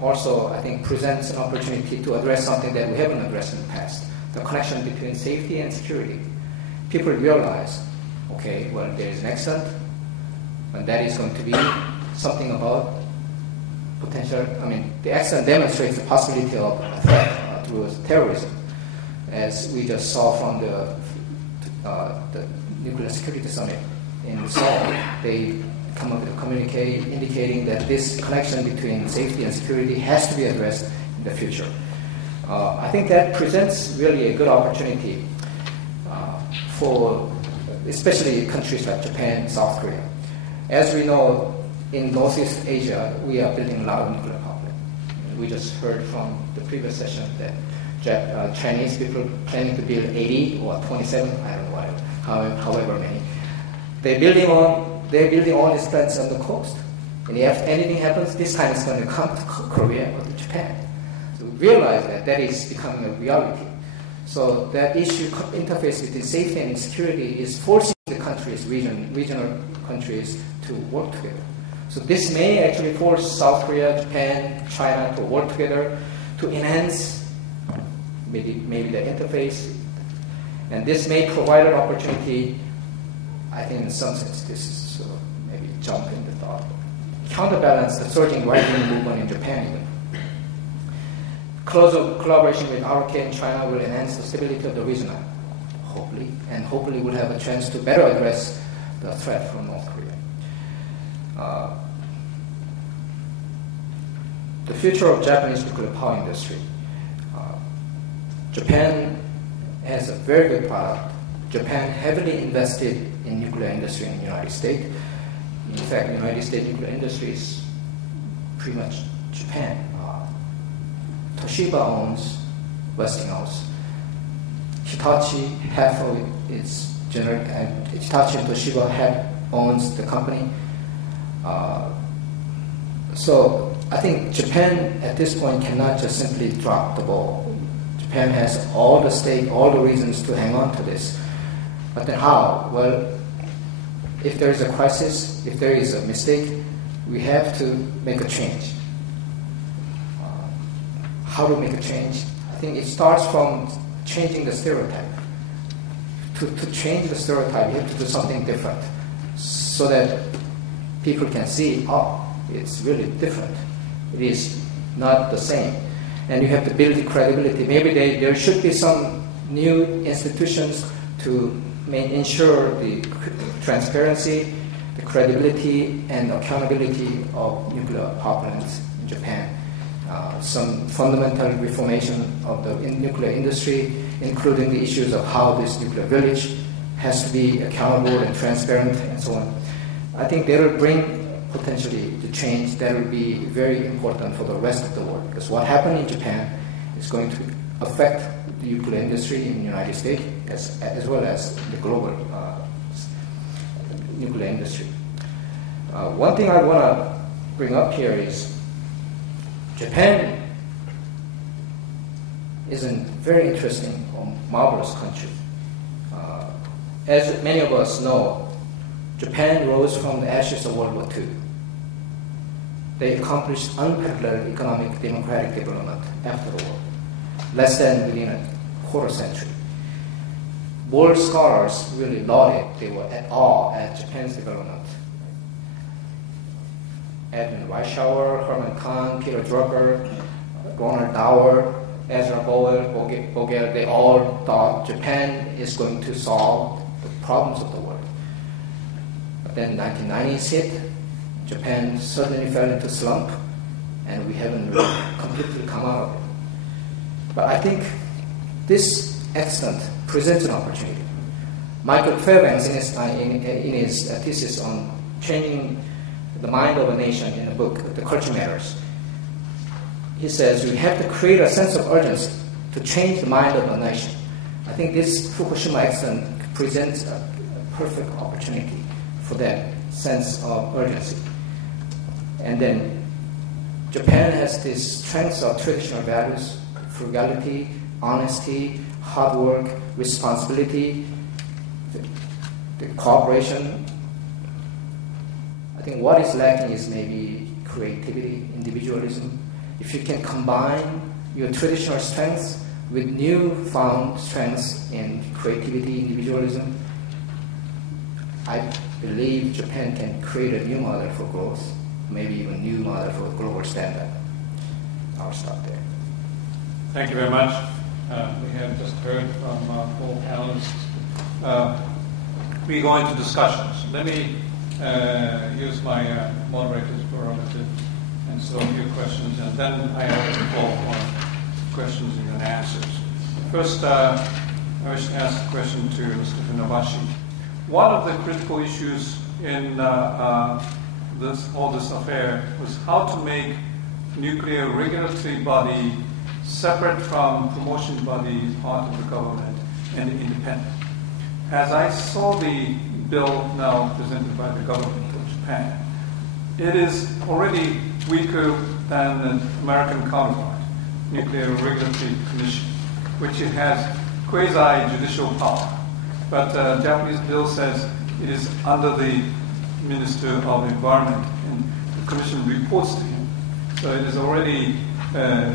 also, I think, presents an opportunity to address something that we haven't addressed in the past, the connection between safety and security. People realize, okay, well, there is an accident, and that is going to be something about potential, the accident demonstrates the possibility of a threat towards terrorism. As we just saw from the Nuclear Security Summit in Seoul, they come up with a communique indicating that this connection between safety and security has to be addressed in the future. I think that presents really a good opportunity for especially countries like Japan, South Korea. As we know, in Northeast Asia, we are building a lot of nuclear power plants. We just heard from the previous session that Chinese people planning to build 80 or 27, I don't know, however many. They're building all these plants on the coast. And if anything happens, this time it's going to come to Korea or to Japan. So we realize that is becoming a reality. So that issue interface between safety and security is forcing the countries, regional countries, to work together. So this may actually force South Korea, Japan, China to work together to enhance maybe the interface. And this may provide an opportunity, I think in some sense this is sort of maybe jump in the thought, counterbalance the surging right-wing movement in Japan even. Closer collaboration with ROK and China will enhance the stability of the region, hopefully will have a chance to better address the threat from North Korea. The future of Japanese nuclear power industry. Japan has a very good product. Japan heavily invested in nuclear industry in the United States. In fact, the United States nuclear industry is pretty much Japan. Toshiba owns Westinghouse. Hitachi, half of its Hitachi and Toshiba owns the company. So I think Japan at this point cannot just simply drop the ball. Japan has all the stake, all the reasons to hang on to this. But then how? Well, if there is a crisis, if there is a mistake, we have to make a change. How to make a change? I think it starts from changing the stereotype. To change the stereotype, you have to do something different so that people can see, oh, it's really different. It is not the same. And you have to build the credibility. Maybe there should be some new institutions to ensure the transparency, the credibility, and accountability of nuclear power plants in Japan. Some fundamental reformation of the nuclear industry, including the issues of how this nuclear village has to be accountable and transparent and so on. I think they will bring potentially the change that will be very important for the rest of the world. Because what happened in Japan is going to affect the nuclear industry in the United States as well as the global nuclear industry. One thing I want to bring up here is Japan is a very interesting or marvelous country. As many of us know, Japan rose from the ashes of World War II. They accomplished unparalleled economic democratic development after the war, less than within a quarter century. World scholars really lauded, they were at awe at Japan's development. Edwin Weishauer, Herman Kahn, Peter Drucker, Ronald Dower, Ezra Vogel, they all thought Japan is going to solve the problems of the world. But then 1990s hit, Japan suddenly fell into slump, and we haven't really completely come out of it. But I think this accident presents an opportunity. Michael Fairbanks, in his thesis on changing the mind of a nation in the book, The Culture Matters, he says we have to create a sense of urgency to change the mind of a nation. I think this Fukushima accident presents a perfect opportunity for that sense of urgency. And then Japan has this strength of traditional values, frugality, honesty, hard work, responsibility, the cooperation. I think what is lacking is maybe creativity, individualism. If you can combine your traditional strengths with newfound strengths in creativity, individualism, I believe Japan can create a new model for growth, maybe even a new model for global standard. I'll stop there. Thank you very much. We have just heard from all panelists. We go into discussions. Let me use my moderator's prerogative and so your questions, and then I have a call for questions and answers. First, I wish to ask a question to Mr. Funabashi. One of the critical issues in this affair was how to make nuclear regulatory body separate from promotion body, part of the government, and independent. As I saw the bill now presented by the government of Japan, it is already weaker than the American counterpart, Nuclear Regulatory Commission, which has quasi-judicial power. But the Japanese bill says it is under the Minister of Environment, and the Commission reports to him. So it is already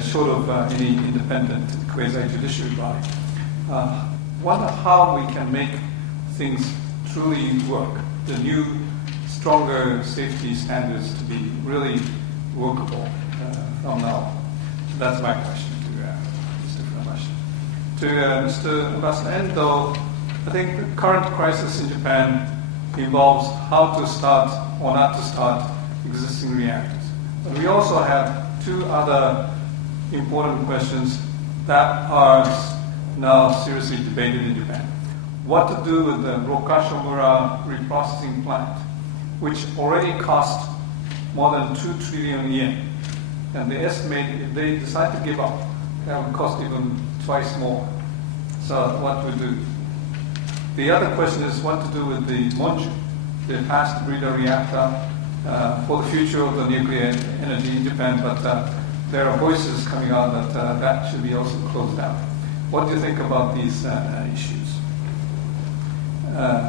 short of any independent quasi-judiciary body. Wonder how we can make things truly work, the new, stronger safety standards to be really workable from now on. So that's my question to Mr. Funabashi. To Mr. Ambassador Endo, I think the current crisis in Japan involves how to start or not to start existing reactors. But we also have two other important questions that are now seriously debated in Japan. What to do with the Rokashomura reprocessing plant, which already cost more than 2 trillion yen. And they estimate if they decide to give up, that would cost even twice more. So what we do? The other question is what to do with the Monju, the fast breeder reactor for the future of the nuclear energy in Japan, but there are voices coming out that that should be also closed down. What do you think about these issues?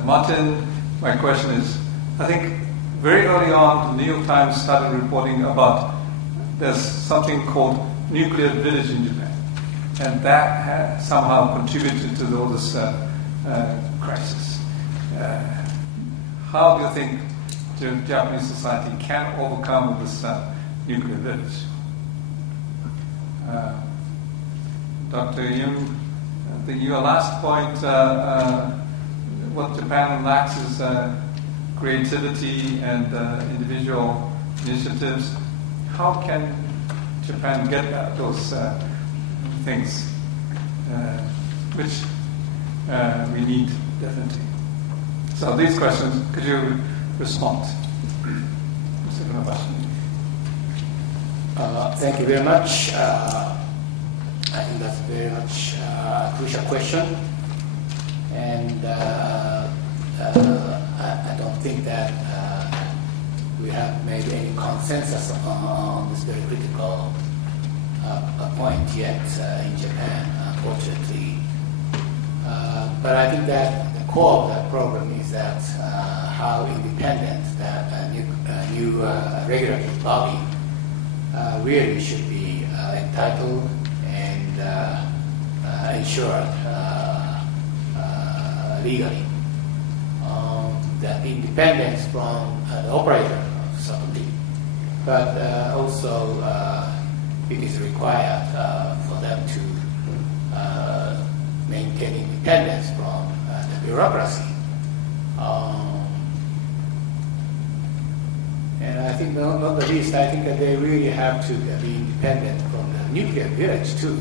Martin, my question is, I think very early on, the New York Times started reporting about there's something called nuclear village in Japan, and that has somehow contributed to all this crisis. How do you think the Japanese society can overcome this nuclear village? Dr. Yoon, I think your last point, what Japan lacks is creativity and individual initiatives. How can Japan get at those things, which we need definitely? So these questions, could you respond? Mr. Funabashi. Thank you very much. I think that's very much a crucial question, and I don't think that we have made any consensus on this very critical point yet in Japan, unfortunately. But I think that the core of that problem is that how independent that new regulatory body really should be entitled and ensured legally. That independence from the operator, certainly, but also it is required for them to maintain independence from the bureaucracy. And I think, not the least, I think that they really have to be independent from the nuclear village too.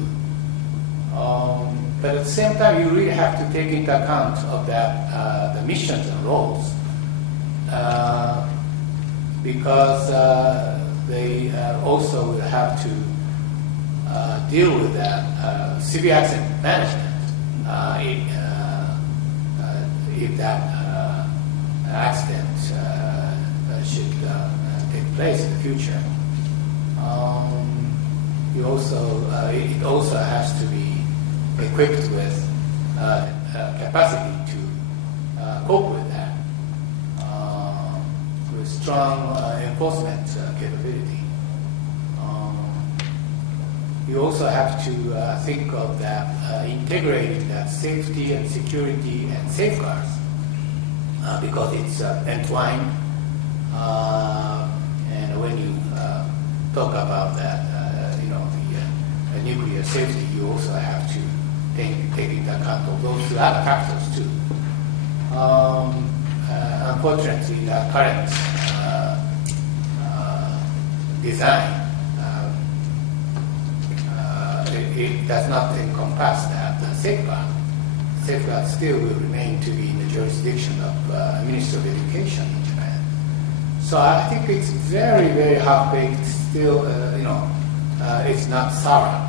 But at the same time, you really have to take into account of that the missions and roles, because they also will have to deal with that civil accident management if that accident should take place in the future. It also has to be equipped with capacity to cope with that, with strong enforcement capability. You also have to think of that integrating that safety and security and safeguards because it's entwined. And when you talk about that, the nuclear safety, you also have to take into account of those other factors too. Unfortunately, the current design it does not encompass that safeguard. Safeguard still will remain to be in the jurisdiction of Ministry of Education in Japan. So I think it's very, very half-baked. Still, it's not thorough,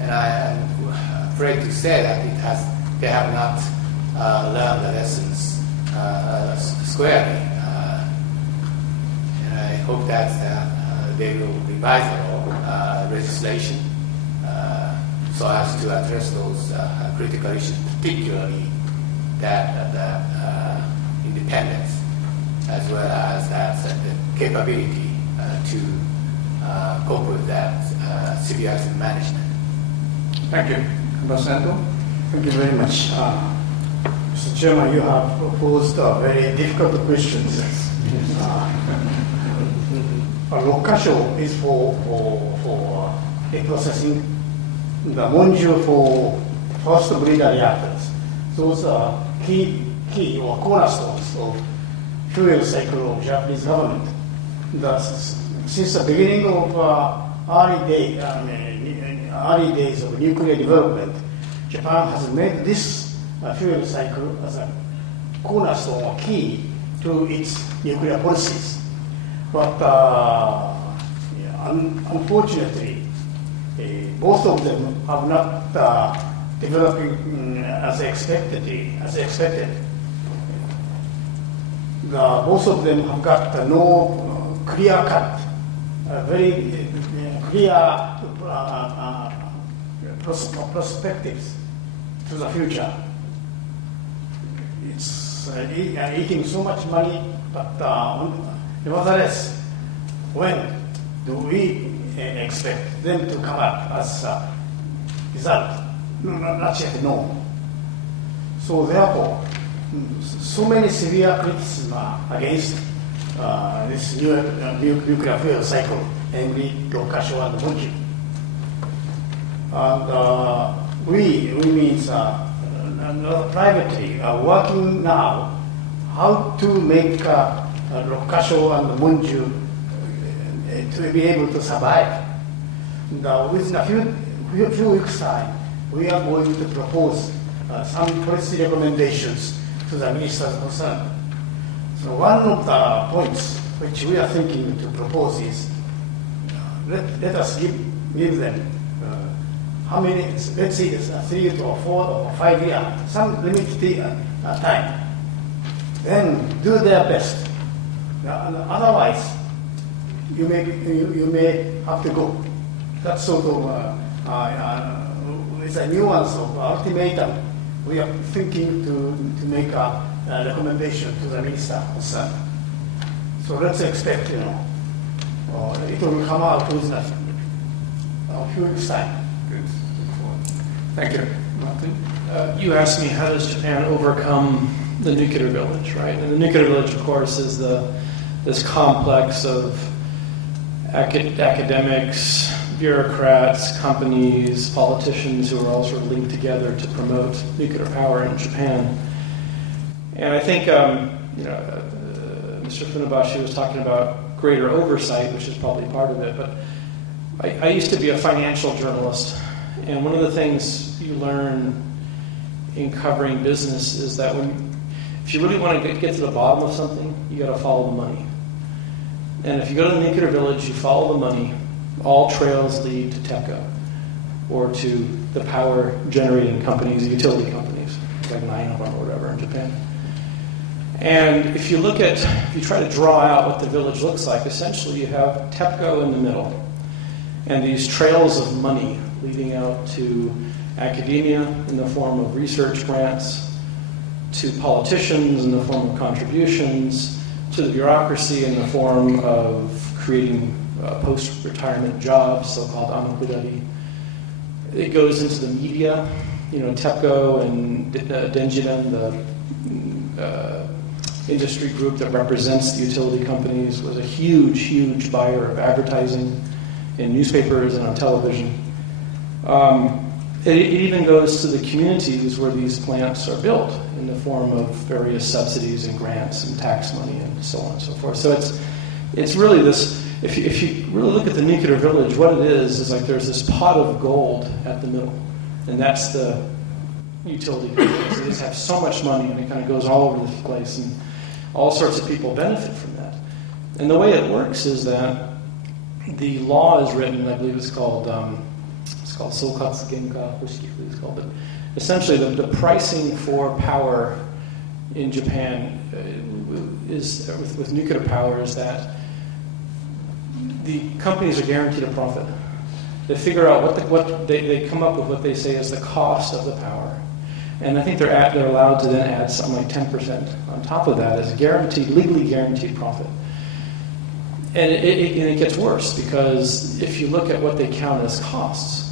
and I am afraid to say that they have not learned the lessons squarely. And I hope that they will revise the legislation so as to address those critical issues, particularly that independence, as well as that the capability to cope with that civil accident management. Thank you. Ambassador? Thank you very much. Mr. Chairman, you have proposed very difficult questions. Location is for processing the module for first breeder reactors. Those are key key or cornerstones of fuel cycle of Japanese government. Since the beginning of early days of nuclear development, Japan has made this fuel cycle as a cornerstone or key to its nuclear policies. But unfortunately, both of them have not developing as expected. Both of them have got no clear-cut, very clear perspectives to the future. It's eating so much money, but nevertheless, when do we expect them to come up as a result? No, not yet, no. So therefore, so many severe criticism against this nuclear fuel cycle, namely Rokkasho and Monju. And we means privately are working now how to make Rokkasho and Monju to be able to survive. And, within a few weeks' time, we are going to propose some policy recommendations to the ministers concerned. So one of the points which we are thinking to propose is let us give them how many, let's say it's 3 to 4 or 5 years, some limited time. Then do their best. Otherwise, you may have to go. That's sort of it's a nuance of ultimatum. We are thinking to make a recommendation to the minister concerned. So let's expect, it will come out within a few weeks' time. Good. Thank you. Martin? You asked me, how does Japan overcome the nuclear village, right? And the nuclear village, of course, is this complex of academics, bureaucrats, companies, politicians who are all sort of linked together to promote nuclear power in Japan. And I think, Mr. Funabashi was talking about greater oversight, which is probably part of it. But I used to be a financial journalist, and one of the things you learn in covering business is that if you really want to get to the bottom of something, you got to follow the money. And if you go to the nuclear village, you follow the money, all trails lead to TEPCO or to the power generating companies, the utility companies, like 9 of them or whatever in Japan. And if you try to draw out what the village looks like, essentially you have TEPCO in the middle and these trails of money leading out to academia in the form of research grants, to politicians in the form of contributions, to the bureaucracy in the form of creating post-retirement jobs, so-called amokudari. It goes into the media, TEPCO and Denjiren, the industry group that represents the utility companies, was a huge, huge buyer of advertising in newspapers and on television. It even goes to the communities where these plants are built in the form of various subsidies and grants and tax money and so on and so forth. So it's really this, if you really look at the nuclear village, what it is like there's this pot of gold at the middle, and that's the utility companies. They just have so much money, and it kind of goes all over the place, and all sorts of people benefit from that. And the way it works is that the law is written, I believe it's called Soukatsu Genka Hoshiki, it's called. But essentially, the pricing for power in Japan is with nuclear power is that the companies are guaranteed a profit. They figure out they come up with what they say is the cost of the power, and I think they're allowed to then add something like 10% on top of that as a legally guaranteed profit. And it gets worse, because if you look at what they count as costs,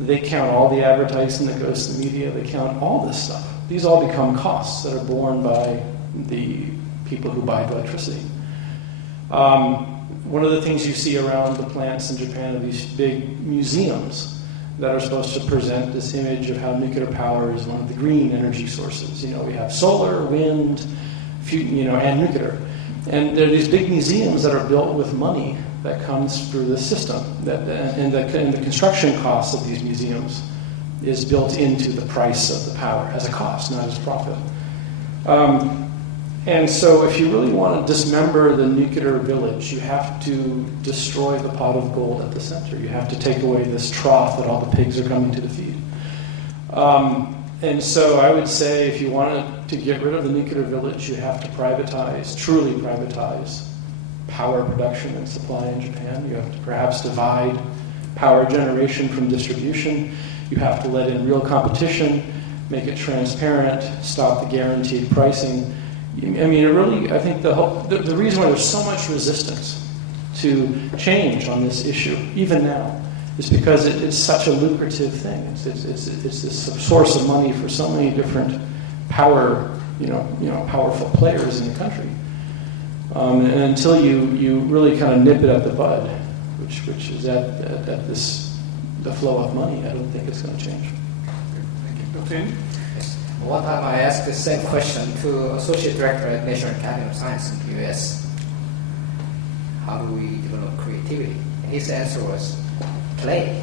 they count all the advertising that goes to the media, they count all this stuff. These all become costs that are borne by the people who buy electricity. One of the things you see around the plants in Japan are these big museums that are supposed to present this image of how nuclear power is one of the green energy sources. We have solar, wind, and nuclear. And there are these big museums that are built with money that comes through the system. And the construction costs of these museums is built into the price of the power as a cost, not as profit. And so if you really want to dismember the nuclear village, you have to destroy the pot of gold at the center. You have to take away this trough that all the pigs are coming to feed. And so I would say if you wanted to get rid of the nuclear village, you have to privatize, truly privatize, power production and supply in Japan. You have to perhaps divide power generation from distribution. You have to let in real competition, make it transparent, stop the guaranteed pricing. I think the reason why there's so much resistance to change on this issue, even now, is because it's such a lucrative thing. It's this source of money for so many different powerful players in the country. And until you really kind of nip it at the bud, which is the flow of money, I don't think it's going to change. Thank you. One time I asked the same question to Associate Director at National Academy of Science in the US. How do we develop creativity? And his answer was, play.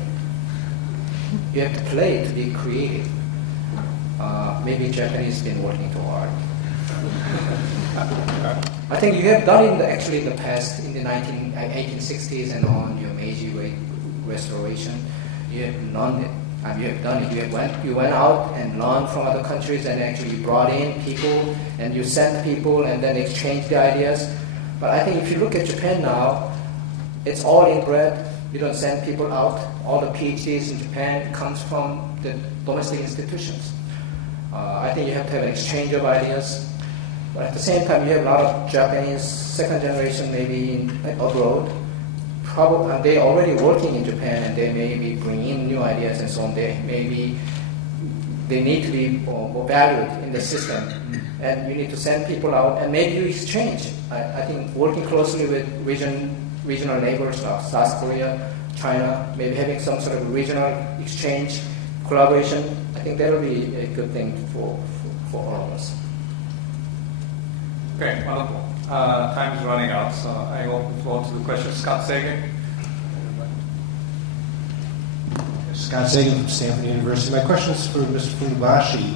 You have to play to be creative. Maybe Japanese been working too hard. I think you have done it in the past, in the 1860s and on your Meiji Restoration. You have learned it. You have done it. You went out and learned from other countries and actually brought in people and you sent people and then exchanged the ideas. But I think if you look at Japan now, it's all inbred. You don't send people out. All the PhDs in Japan comes from the domestic institutions. I think you have to have an exchange of ideas. But at the same time, you have a lot of Japanese second generation maybe abroad. Probably they're already working in Japan and they may be bringing in new ideas and so on. They need to be more valued in the system. And you need to send people out and maybe you exchange. I think working closely with regional neighbors like South Korea, China, maybe having some sort of regional exchange, collaboration, I think that will be a good thing for all of us. Okay, wonderful. Time is running out, so I open the floor to the questions. Scott Sagan. Scott Sagan from Stanford University. My question is for Mr. Funabashi.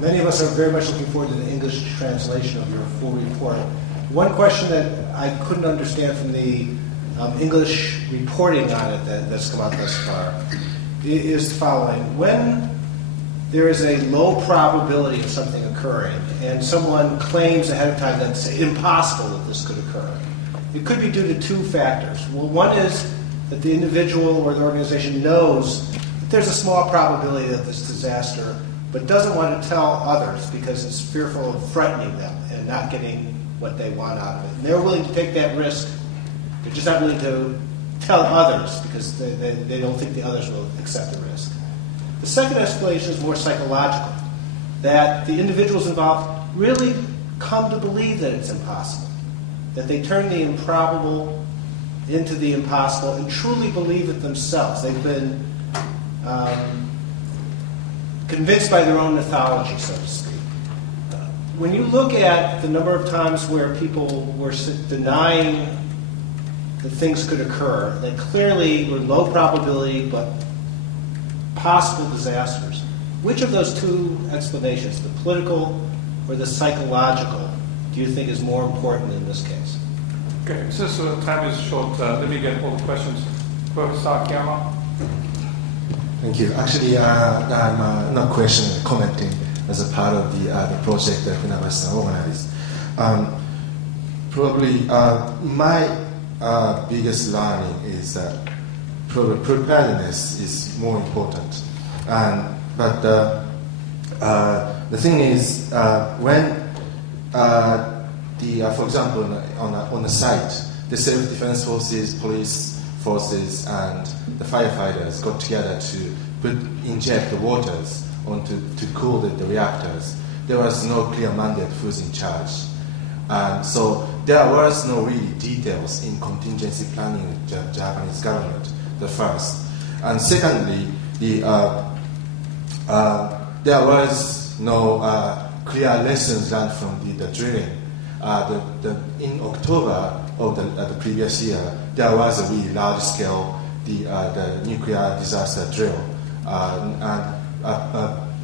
Many of us are very much looking forward to the English translation of your full report. One question that I couldn't understand from the English reporting on it that's come out thus far is the following. When there is a low probability of something occurring, and someone claims ahead of time that it's impossible that this could occur, it could be due to two factors. Well, one is that the individual or the organization knows that there's a small probability of this disaster, but doesn't want to tell others because it's fearful of threatening them and not getting what they want out of it. And they're willing to take that risk. They're just not willing to tell others because they don't think the others will accept the risk. The second explanation is more psychological, that the individuals involved really come to believe that it's impossible, that they turn the improbable into the impossible and truly believe it themselves. They've been convinced by their own mythology, so to speak. When you look at the number of times where people were denying that things could occur, that clearly were low probability but possible disasters, which of those two explanations, the political or the psychological, do you think is more important in this case? Okay, since time is short, let me get all the questions. Professor Akiyama. Thank you. Actually, I'm not questioning, commenting as a part of the project that Funabashi organized. Probably my biggest learning is that probably preparedness is more important. But the thing is, when for example, on the site, the self-defense forces, police forces, and the firefighters got together to inject the waters to cool the reactors. There was no clear mandate who's in charge. So there was no really details in contingency planning with the Japanese government, the first. And secondly, there was no clear lessons learned from the drilling. In October of the previous year, there was a really large-scale the nuclear disaster drill, and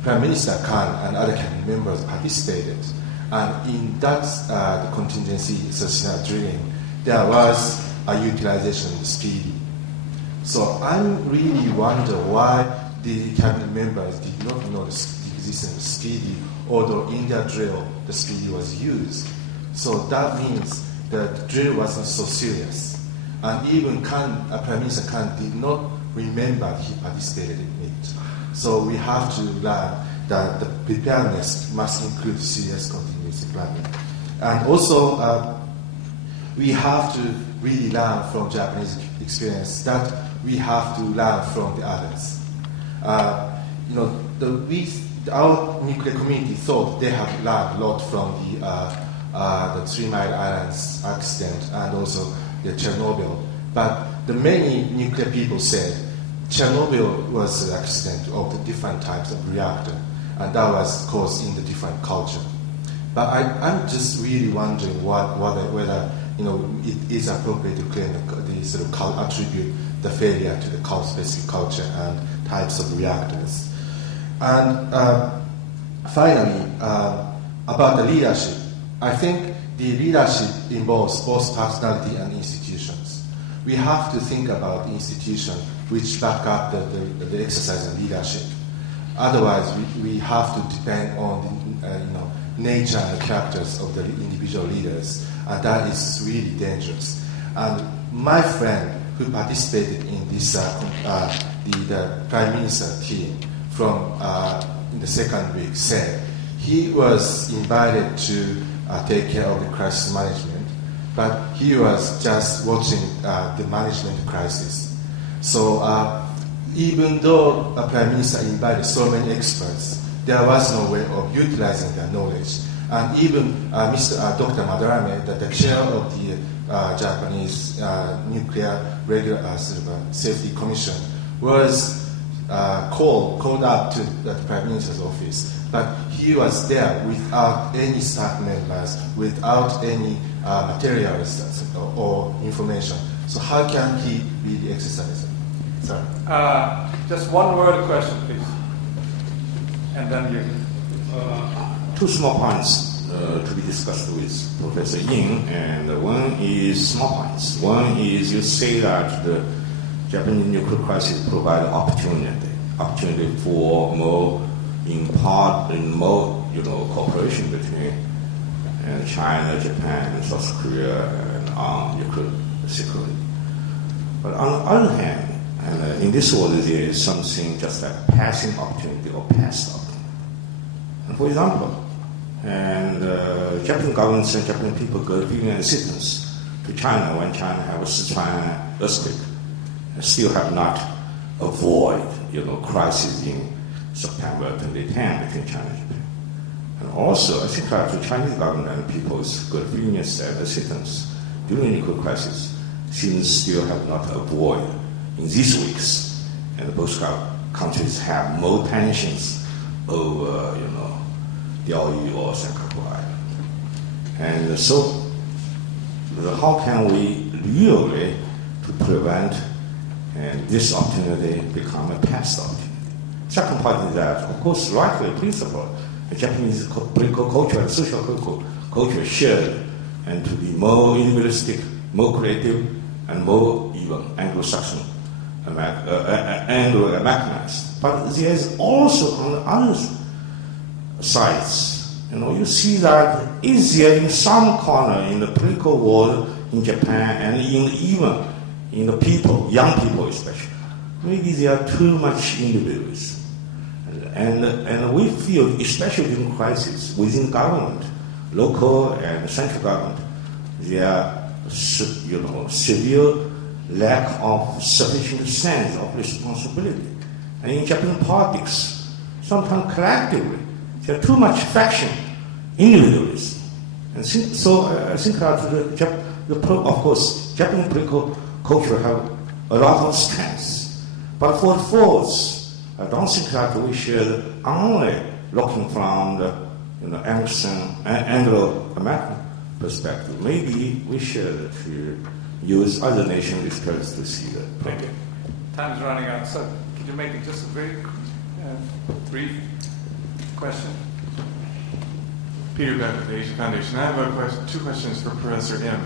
Prime Minister Khan and other cabinet members participated. And in that the contingency successful drilling, there was a utilization speedy. So I really wonder why the cabinet members did not know the existence of speedy, although in their drill the speedy was used. So that means that the drill wasn't so serious. And even Prime Minister Khan did not remember he participated in it. So we have to learn that the preparedness must include serious contingency planning. And also, we have to really learn from Japanese experience that we have to learn from the others. Our nuclear community thought they have learned a lot from the 3 Mile Islands accident and also the Chernobyl. But the many nuclear people said Chernobyl was an accident of the different types of reactor, and that was caused in the different culture. But I'm just really wondering whether it is appropriate to claim the sort of attribute the failure to the specific culture and types of reactors. And finally, about the leadership, I think the leadership involves both personality and institutions. We have to think about the institution which back up the exercise of leadership. Otherwise, we have to depend on the nature and characters of the individual leaders, and that is really dangerous. And my friend who participated in this, the Prime Minister team from in the second week said he was invited to take care of the crisis management, but he was just watching the management crisis. So even though a Prime Minister invited so many experts, there was no way of utilizing their knowledge. And even Dr. Madarame, the chair of the Japanese Nuclear Safety Commission, was called up to the Prime Minister's office. But he was there without any staff members, without any materials or information. So how can he really exercise it? Sorry. Just one word question, please. And then you. Two small points to be discussed with Professor Ying, and one is small points. One is you say that the Japanese nuclear crisis provides opportunity for more cooperation between China, Japan, and South Korea and nuclear security. But on the other hand, in this world there is something just like passing opportunity or past opportunity. And for example, Japanese governments and Japanese people giving assistance to China when China had a Sichuan earthquake, and still have not avoid crisis in September 2010 between China and Japan. And also, I think that the Chinese government and people's good feeling and assistance during the nuclear crisis seems still have not avoided in these weeks. And both countries have more tensions over, Diaoyu or Senkaku Island. And so, how can we really to prevent this opportunity become a past opportunity? Second point is that, of course, rightly principle, the Japanese political culture and social culture shared, and to be more individualistic, more creative, and more even Anglo-Saxon, Anglo-Americanized. But there is also on the other sides, you see that is there in some corner in the political world in Japan and even in the people, young people especially, maybe there are too much individuals. And we feel, especially in crisis, within government, local and central government, there are severe lack of sufficient sense of responsibility. And in Japanese politics, sometimes collectively, there are too much faction, individualism. And so I think that of course, Japanese political culture have a lot of strengths, But for force, I don't think that we should only looking from the Anglo-American perspective. Maybe we should use other nation experts to see the problem. Thank you. Time is running out. So, could you make it just a very brief question? Peter Beck of the Asia Foundation. I have two questions for Professor Im,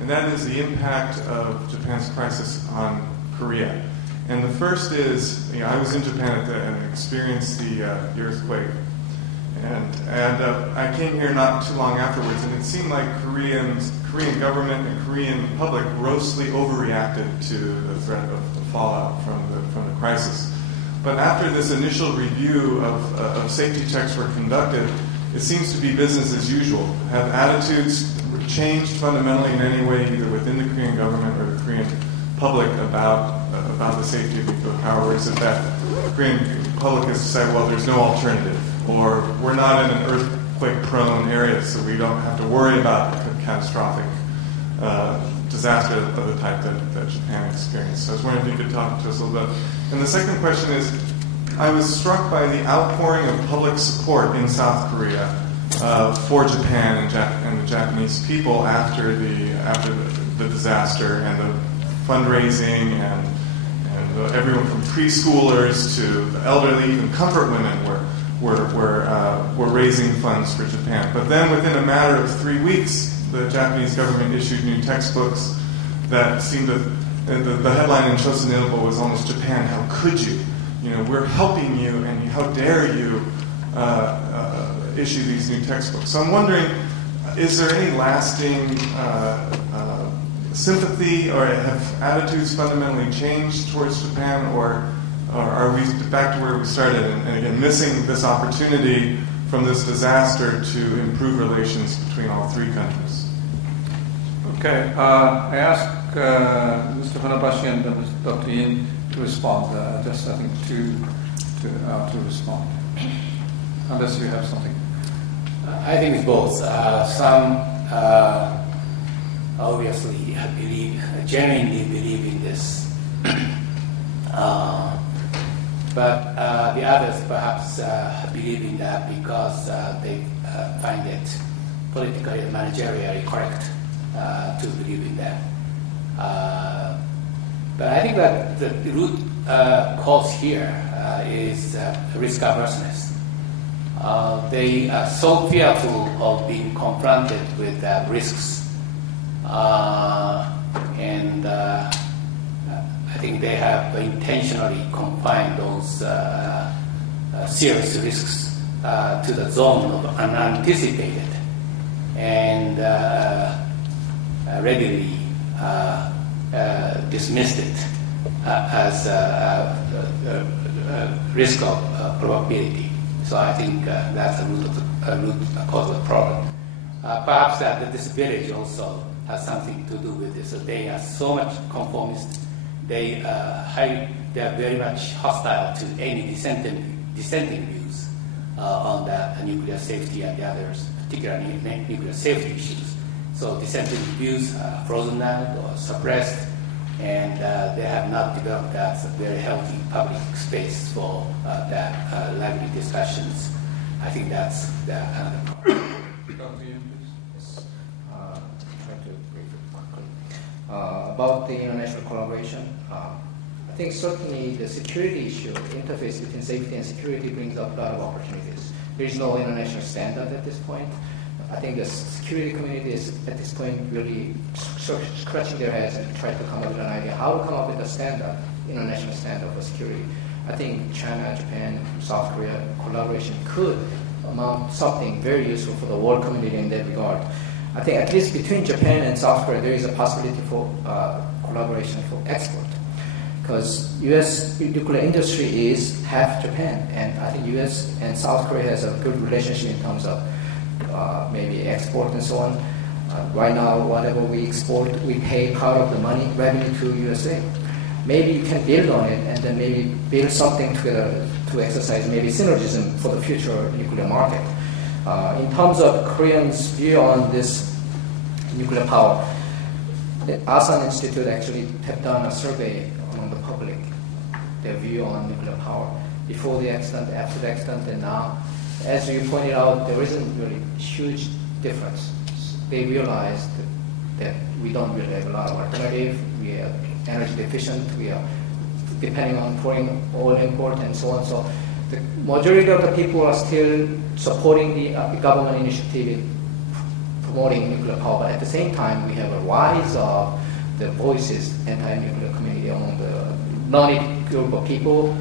and that is the impact of Japan's crisis on Korea. And the first is, I was in Japan and experienced the earthquake, and I came here not too long afterwards, and it seemed like Korean government and Korean public grossly overreacted to the threat of the fallout from the crisis. But after this initial review of safety checks were conducted, it seems to be business as usual. Have attitudes changed fundamentally in any way, either within the Korean government or the Korean public about the safety of nuclear power? Or is it that the Korean public has decided, well, there's no alternative, or we're not in an earthquake-prone area, so we don't have to worry about a catastrophic disaster of the type that Japan experienced? So I was wondering if you could talk to us a little bit. And the second question is, I was struck by the outpouring of public support in South Korea for Japan and the Japanese people after the disaster, and the fundraising and everyone from preschoolers to the elderly, even comfort women were raising funds for Japan. But then within a matter of 3 weeks, the Japanese government issued new textbooks that seemed to, the headline in Chosun Ilbo was almost, Japan, how could you? We're helping you, and how dare you issue these new textbooks? So I'm wondering, is there any lasting sympathy, or have attitudes fundamentally changed towards Japan, or are we back to where we started, and again, missing this opportunity from this disaster to improve relations between all three countries? Okay, I ask Mr. Funabashi and Dr. Yin to respond. Just, I think, to respond, unless you have something. I think it's both. Some obviously genuinely believe in this, but the others perhaps believe in that because they find it politically and managerially correct to believe in that. But I think that the root cause here is risk averseness. They are so fearful of being confronted with risks, and I think they have intentionally confined those serious risks to the zone of unanticipated, and readily dismissed it as a risk of probability. So I think that's a root cause of the problem. Perhaps that this village also has something to do with this. So they are so much conformist. They are very much hostile to any dissenting views on the nuclear safety and the others, particularly nuclear safety issues. So dissenting views are frozen out or suppressed, and they have not developed that very healthy public space for that lively discussions. I think that's another problem. About the international collaboration, I think certainly the security issue, the interface between safety and security, brings up a lot of opportunities. There is no international standard at this point. I think the security community is at this point really scratching their heads and trying to come up with an idea how to come up with a standard, international standard for security. I think China, Japan, South Korea collaboration could amount something very useful for the world community in that regard. I think at least between Japan and South Korea there is a possibility for collaboration for export, because U.S. nuclear industry is half Japan, and I think U.S. and South Korea has a good relationship in terms of maybe export and so on. Right now, whatever we export, we pay part of the money, revenue to USA. Maybe you can build on it and then maybe build something together to exercise maybe synergism for the future nuclear market. In terms of Koreans' view on this nuclear power, the Asan Institute actually have done a survey among the public. their view on nuclear power before the accident, after the accident, and now. As you pointed out, there isn't really huge difference. They realized that we don't really have a lot of alternative. We are energy deficient. We are depending on foreign oil import and so on. So the majority of the people are still supporting the government initiative in promoting nuclear power. But at the same time, we have a rise of the voices, anti-nuclear community among the non-elite group of people,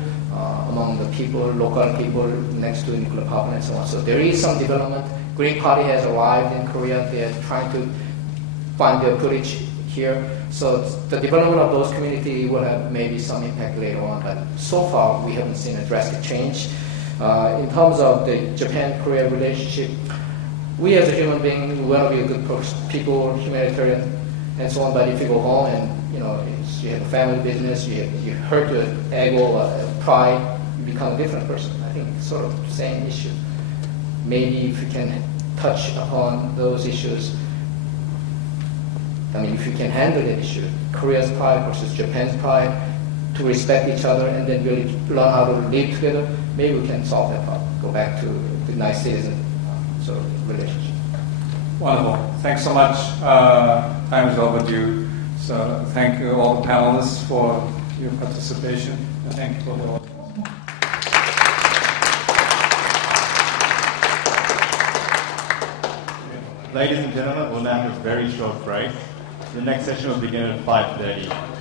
among the people, local people next to nuclear power plant and so on. So there is some development. Green Party has arrived in Korea. They are trying to find their footage here. So the development of those communities will have maybe some impact later on. But so far, we haven't seen a drastic change. In terms of the Japan-Korea relationship, we as a human being, we want to be a good people, humanitarian, and so on. But if you go home and you have a family business, you hurt your ego, pride, you become a different person. I think it's sort of the same issue. Maybe if you can touch upon those issues, I mean, if you can handle the issue, Korea's pride versus Japan's pride, to respect each other and then really learn how to live together, maybe we can solve that problem. Go back to the nice citizen sort of relationship. Wonderful. Thanks so much. Time is overdue. So thank you all the panelists for your participation. And thank you for the audience. Ladies and gentlemen, we'll now have a very short break. The next session will begin at 5:30.